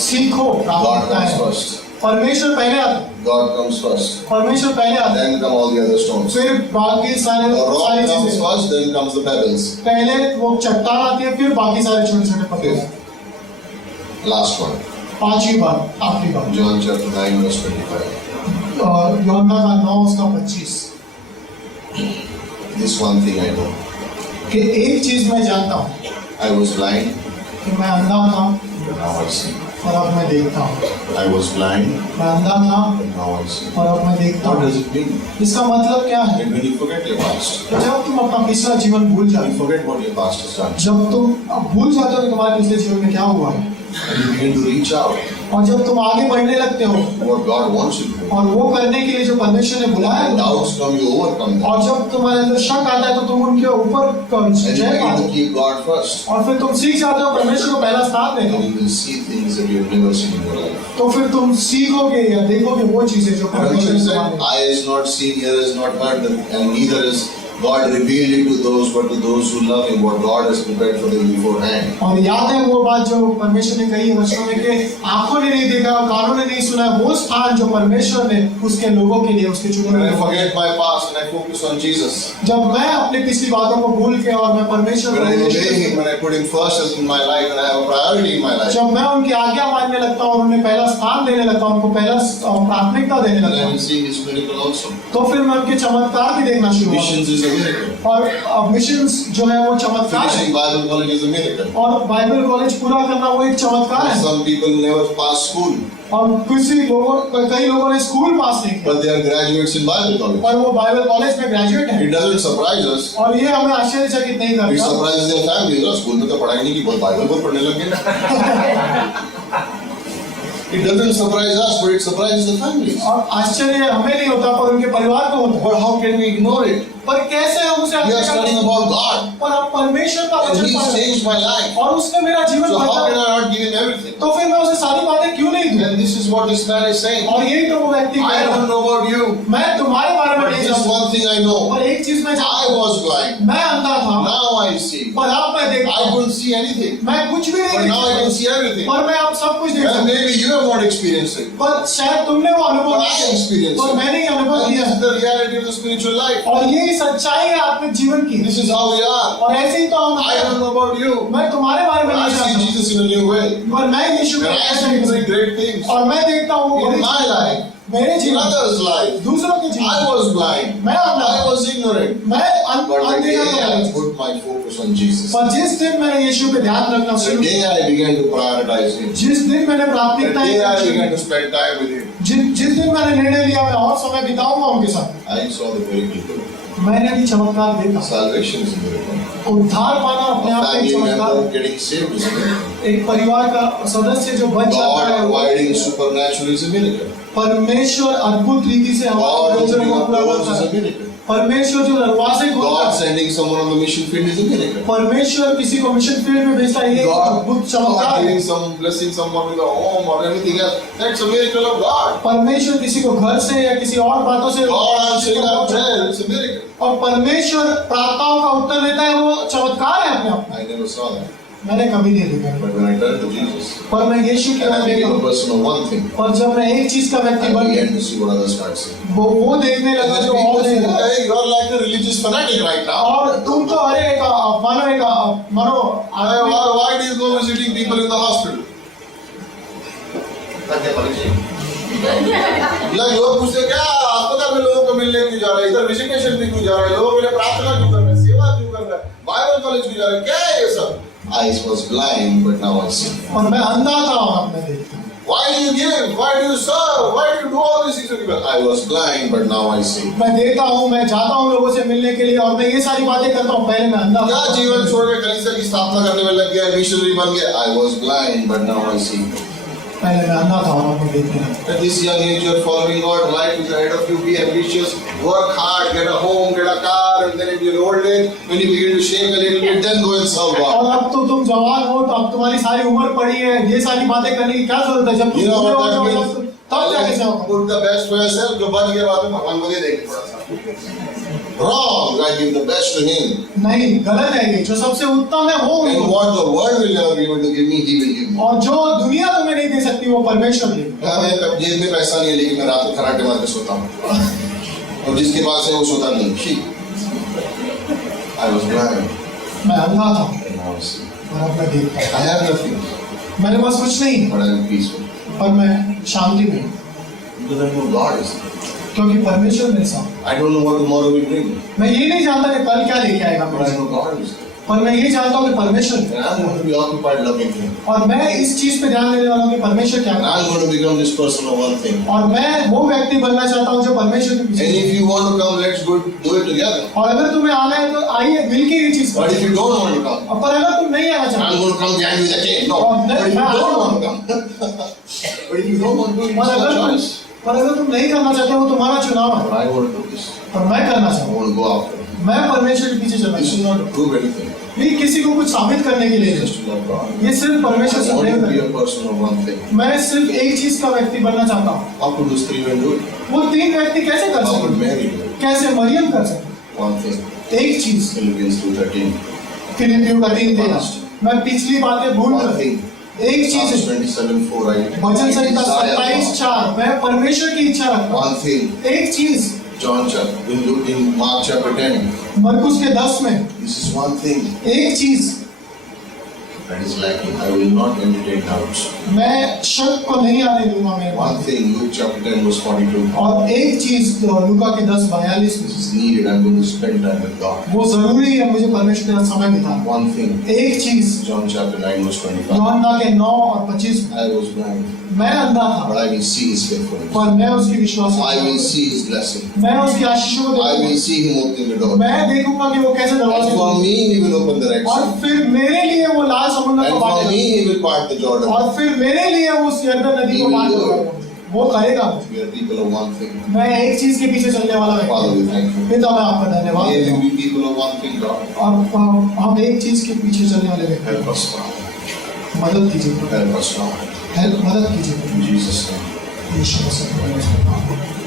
सीखो, God प्राथमिकता comes है। first. परमेश्वर पहले आता है, God comes first. परमेश्वर पहले आता है, Then come all the other stones. The फिर बाकी सारी rock comes चीजें। first, then comes the pebbles. पहले वो चट्टान आती है, फिर बाकी सारे छोटे छोटे पत्थर। Fifth. Last one. पांचवी बात, आखिरी बात, John chapter 9 verse 25. यूहन्ना का 9:25, This one thing I know. कि एक चीज मैं जानता हूँ I was blind, कि मैं अंधा था but now I see. और अब मैं देखता हूँ। I was blind, मैं अंधा था but now I see. और अब मैं देखता What हूँ। does it mean? इसका मतलब क्या है? That when you forget your past, तो जब तुम अपना पिछला जीवन भूल जाते you हो, forget what your past has done, जब तुम अब भूल जाते हो कि तुम्हारे पिछले जीवन में क्या हुआ है, and you begin to reach out और जब तुम आगे बढ़ने लगते हो what God wants you to do, और वो करने के लिए जो परमेश्वर ने बुलाया and है, doubts come, you overcome them, और जब तुम्हारे अंदर शक आता है तो तुम उनके ऊपर and you जय begin पाते to हो, keep God first. और फिर तुम सीख जाते हो परमेश्वर को पहला स्थान देना। And you will see things that you have never seen in your life. तो फिर तुम सीखोगे या देखोगे वो चीजें जो परमेश्वर Remember, he ने said, तुम्हारे, eye is not seen, ear is not heard, and neither is God revealed it to those, but to those who love Him, what God has prepared for them beforehand. और याद है वो बात जो परमेश्वर ने कही है वचनों में कि आंखों ने नहीं देखा और कानों ने नहीं सुना, वो स्थान जो परमेश्वर ने उसके लोगों के लिए, उसके चुने When हुए I लोगों के लिए। forget my past and I focus on Jesus, जब मैं अपनी पिछली बातों को भूल के और मैं परमेश्वर when I को obey Him, when I put Him first in my life, and I have a priority in my life, जब मैं उनकी आज्ञा मानने लगता हूँ, उन्हें पहला स्थान देने लगता हूँ, उनको पहला प्राथमिकता देने then लगता I हूँ, will see His miracle also. तो फिर मैं उनके चमत्कार भी देखना शुरू होता Missions is a miracle. हूँ। और मिशंस जो है वो चमत्कार है, Finishing Bible college is a miracle. और बाइबल कॉलेज पूरा करना वो एक चमत्कार है। Some people never pass school, और कई लोगों ने स्कूल पास नहीं किया, but they are graduates in Bible college. और वो बाइबल कॉलेज में ग्रेजुएट है। It doesn't surprise us. और ये हमें आश्चर्यचकित नहीं It करता, surprises their family. ना स्कूल में तो पढ़ाई नहीं की, बहुत बाइबल पर पढ़ने लग गए ना. It doesn't surprise us, but it surprises the families. और आश्चर्य हमें नहीं होता पर उनके परिवार को होता है। But how can we ignore it? पर कैसे हम उसे We are studying about God, पर हम परमेश्वर का and वचन He's पढ़ रहे हैं, changed my life. और उसने मेरा जीवन So how can बदला, I not give Him everything? तो फिर मैं उसे सारी बातें क्यों नहीं दूं? And this is what this man is saying. और यही तो वो व्यक्ति कह I रहा don't है, know about you, मैं तुम्हारे बारे में but नहीं this जानता, one thing I know. और एक चीज मैं I जानता हूँ, was blind. मैं अंधा था Now I see. पर अब मैं देखता I हूँ, couldn't see anything, मैं कुछ भी नहीं but now I देख can सकता, see everything. पर मैं अब सब कुछ देख And सकता हूँ। maybe you have not experienced it, पर शायद तुमने वो अनुभव but I नहीं experienced किया, पर it. मैंने ये अनुभव And किया this है। is the reality of the spiritual life. और यही सच्चाई है आत्मिक जीवन की, This is how we are. और ऐसे ही तो हम I हैं। don't know about you, मैं तुम्हारे बारे में but I नहीं see जानता, Jesus in a new way. पर मैं यीशु And को I कैसे see Him देख doing सकता great things हूं? और मैं देखता हूँ वो in बड़ी my चीज़ें, life, मेरे in जीवन, others' life. दूसरों के I जीवन, was blind. मैं अंधा I था, was ignorant. मैं But the day अनदेखा I था, put my focus on Jesus, पर जिस दिन मैंने यीशु पे ध्यान रखना the शुरू day किया, I began to prioritize Him, जिस दिन मैंने the प्राथमिकता day I began to spend time with Him, जिस दिन मैंने निर्णय लिया मैं और समय बिताऊंगा उनके साथ, I saw the very people. मैंने भी चमत्कार देखा। Salvation is a miracle. उद्धार पाना अपने आप में एक family चमत्कार member है। getting saved is a miracle. एक परिवार का सदस्य जो बच जाता God है, providing supernatural is a miracle. परमेश्वर अद्भुत रीति से God हमारे प्रयोजनों opening को up पूरा doors करता is a है। miracle. परमेश्वर जो दरवाजे खोलता God है, sending someone on the mission field is a miracle. परमेश्वर किसी को मिशन फील्ड में भेजता है, ये एक अद्भुत God चमत्कार है। giving some blessing someone with a home or anything else. That's a miracle of God. परमेश्वर किसी को घर से या किसी और बातों से God answering our prayer, it's a miracle. और परमेश्वर प्रार्थनाओं का उत्तर देता है, वो चमत्कार है अपने आप में। I never saw that. मैंने कभी नहीं देखा, But when I turned to Jesus, पर मैं यीशु की and ore I became a देखा person of one thing, और जब मैं एक चीज का व्यक्ति I बन began गया, to see what others start saying. वो देखने And लगा then जो और people say, देखने लगा। hey, you're like a religious fanatic right now. और तुम तो अरे एक मानो Why do you go visiting people in the hospital? like लोग पूछते क्या अस्पताल में लोगों को मिलने क्यों जा रहे हैं, इधर विजिटेशन भी क्यों जा रहे हैं, लोगों के लिए प्रार्थना क्यों कर रहे हैं, सेवा क्यों कर रहे हैं, बाइबल कॉलेज क्यों जा रहे हैं, क्या है ये सब? I was blind but now I see. और मैं अंधा था और अब मैं देखता हूँ। Why do you give? Why do you serve? Why do you do all these things to people? I was blind but now I see. मैं देखता हूँ, मैं जाता हूँ लोगों से मिलने के लिए और मैं ये सारी बातें करता हूँ, पहले मैं अंधा क्या था। जीवन छोड़ के कलीसिया की स्थापना करने में लग गया, मिशनरी बन गया? I was blind but now I see. पहले मैं अंधा था और अब मैं देखने लगा। At this young age, you are following God. Life is ahead of you. Be ambitious. Work hard. Get a home. Get a car. And then in your old age, when you begin to shake a little bit, then go and serve God. और अब तो तुम जवान हो, तो अब तुम्हारी सारी उम्र पड़ी है, ये सारी बातें करने की क्या जरूरत है? जब तुम You know बूढ़े what हो that जाओ, means? तब जाके सेवा करो। Put the best for yourself. जो बच गया बाद में भगवान को दे देंगे थोड़ा सा. Wrong. I give the best to Him. नहीं, गलत है ये। जो सबसे उत्तम है वो And उनको। what the world will never be able to give me, He will give me. और जो दुनिया तुम्हें नहीं दे सकती, वो परमेश्वर देगा। हाँ, मेरे जेब में पैसा नहीं है, लेकिन मैं रात को खराटे मार के सोता हूँ. और जिसके पास है वो सोता नहीं. She. I was blind. मैं अंधा था And now I see. और अब मैं देखता हूँ। I have nothing, मेरे पास कुछ नहीं, but I am peaceful. पर मैं शांति में हूँ, Because I know God is there. क्योंकि परमेश्वर मेरे साथ। I don't know what tomorrow will bring, मैं ये नहीं जानता कि कल क्या लेके आएगा but मेरे I साथ, know God is there. पर मैं ये जानता हूँ कि परमेश्वर है। And I'm going to be occupied loving Him. और मैं इस चीज पे ध्यान देने वाला हूँ कि परमेश्वर क्या And है, I'm going to become this person of one thing. और मैं वो व्यक्ति बनना चाहता हूँ जो परमेश्वर के And पीछे है। if you want to come, let's go do it together. और अगर तुम्हें आना है तो आइए मिलके ये चीज But करो। if you don't want to come, पर अगर तुम नहीं आना I'm चाहते, going to come behind you with a cane. No. But if you don't want to come, but if you don't want to, it's your choice. पर अगर तुम नहीं करना चाहते, वो तुम्हारा चुनाव But है। I want to do this. और मैं करना I चाहूँ, want to go after it. मैं परमेश्वर के पीछे चलना This is चाहूँ। not to prove anything. ये किसी को कुछ साबित करने के लिए नहीं, Just to love God. ये सिर्फ परमेश्वर से I want Prem to be है। a person of one thing. मैं सिर्फ एक चीज का व्यक्ति बनना चाहता हूँ। How could those three men do it? वो तीन व्यक्ति कैसे कर How could सकते? Mary do it? कैसे मरियम कर सकते? One thing. एक चीज, Philippians 2:13. फिलिपियों का 3:13। मैं पिछली बातें भूल One कर, thing. एक Psalms चीज, 27:4. वचन संहिता desire 27:4, मैं परमेश्वर की इच्छा रखता हूँ। one thing. एक चीज, John chapter in Mark chapter 10. मरकुस के 10 में This is one thing एक चीज, that is lacking. I will not entertain doubts. मैं शक को नहीं आने दूंगा मेरे One पास। thing, Luke chapter 10 verse 42. और एक चीज लूका के 10:42 में, This is needed. I'm going to spend time with God. वो जरूरी है मुझे परमेश्वर के साथ समय बिताना। One thing. एक चीज, John chapter 9 verse 25. यूहन्ना के 9 और 25 में, I was blind, मैं अंधा था but I will see His faithfulness. पर मैं उसकी विश्वास, I will see His blessing. मैं उसकी आशीषों को I will देखूंगा। see Him opening the door. मैं देखूंगा कि वो कैसे दरवाजे And for खोलता है। me, He will open the Red और Sea. फिर मेरे लिए वो लाल समुद्र And को for बांटेगा। me, He will part the Jordan. और फिर मेरे लिए वो उस यरदन नदी को पार करेगा। वो करेगा। We are people of one thing. मैं एक चीज के पीछे चलने वाला Father, व्यक्ति we thank you. हूँ। पिता, मैं आपका धन्यवाद May देता we हूँ। be people of one thing, God. और हम एक चीज के पीछे चलने वाले व्यक्ति Help us, Father. हैं। मदद कीजिए, Help us, Lord. मदद कीजिए In Jesus' name. यीशु मसीह के नाम में।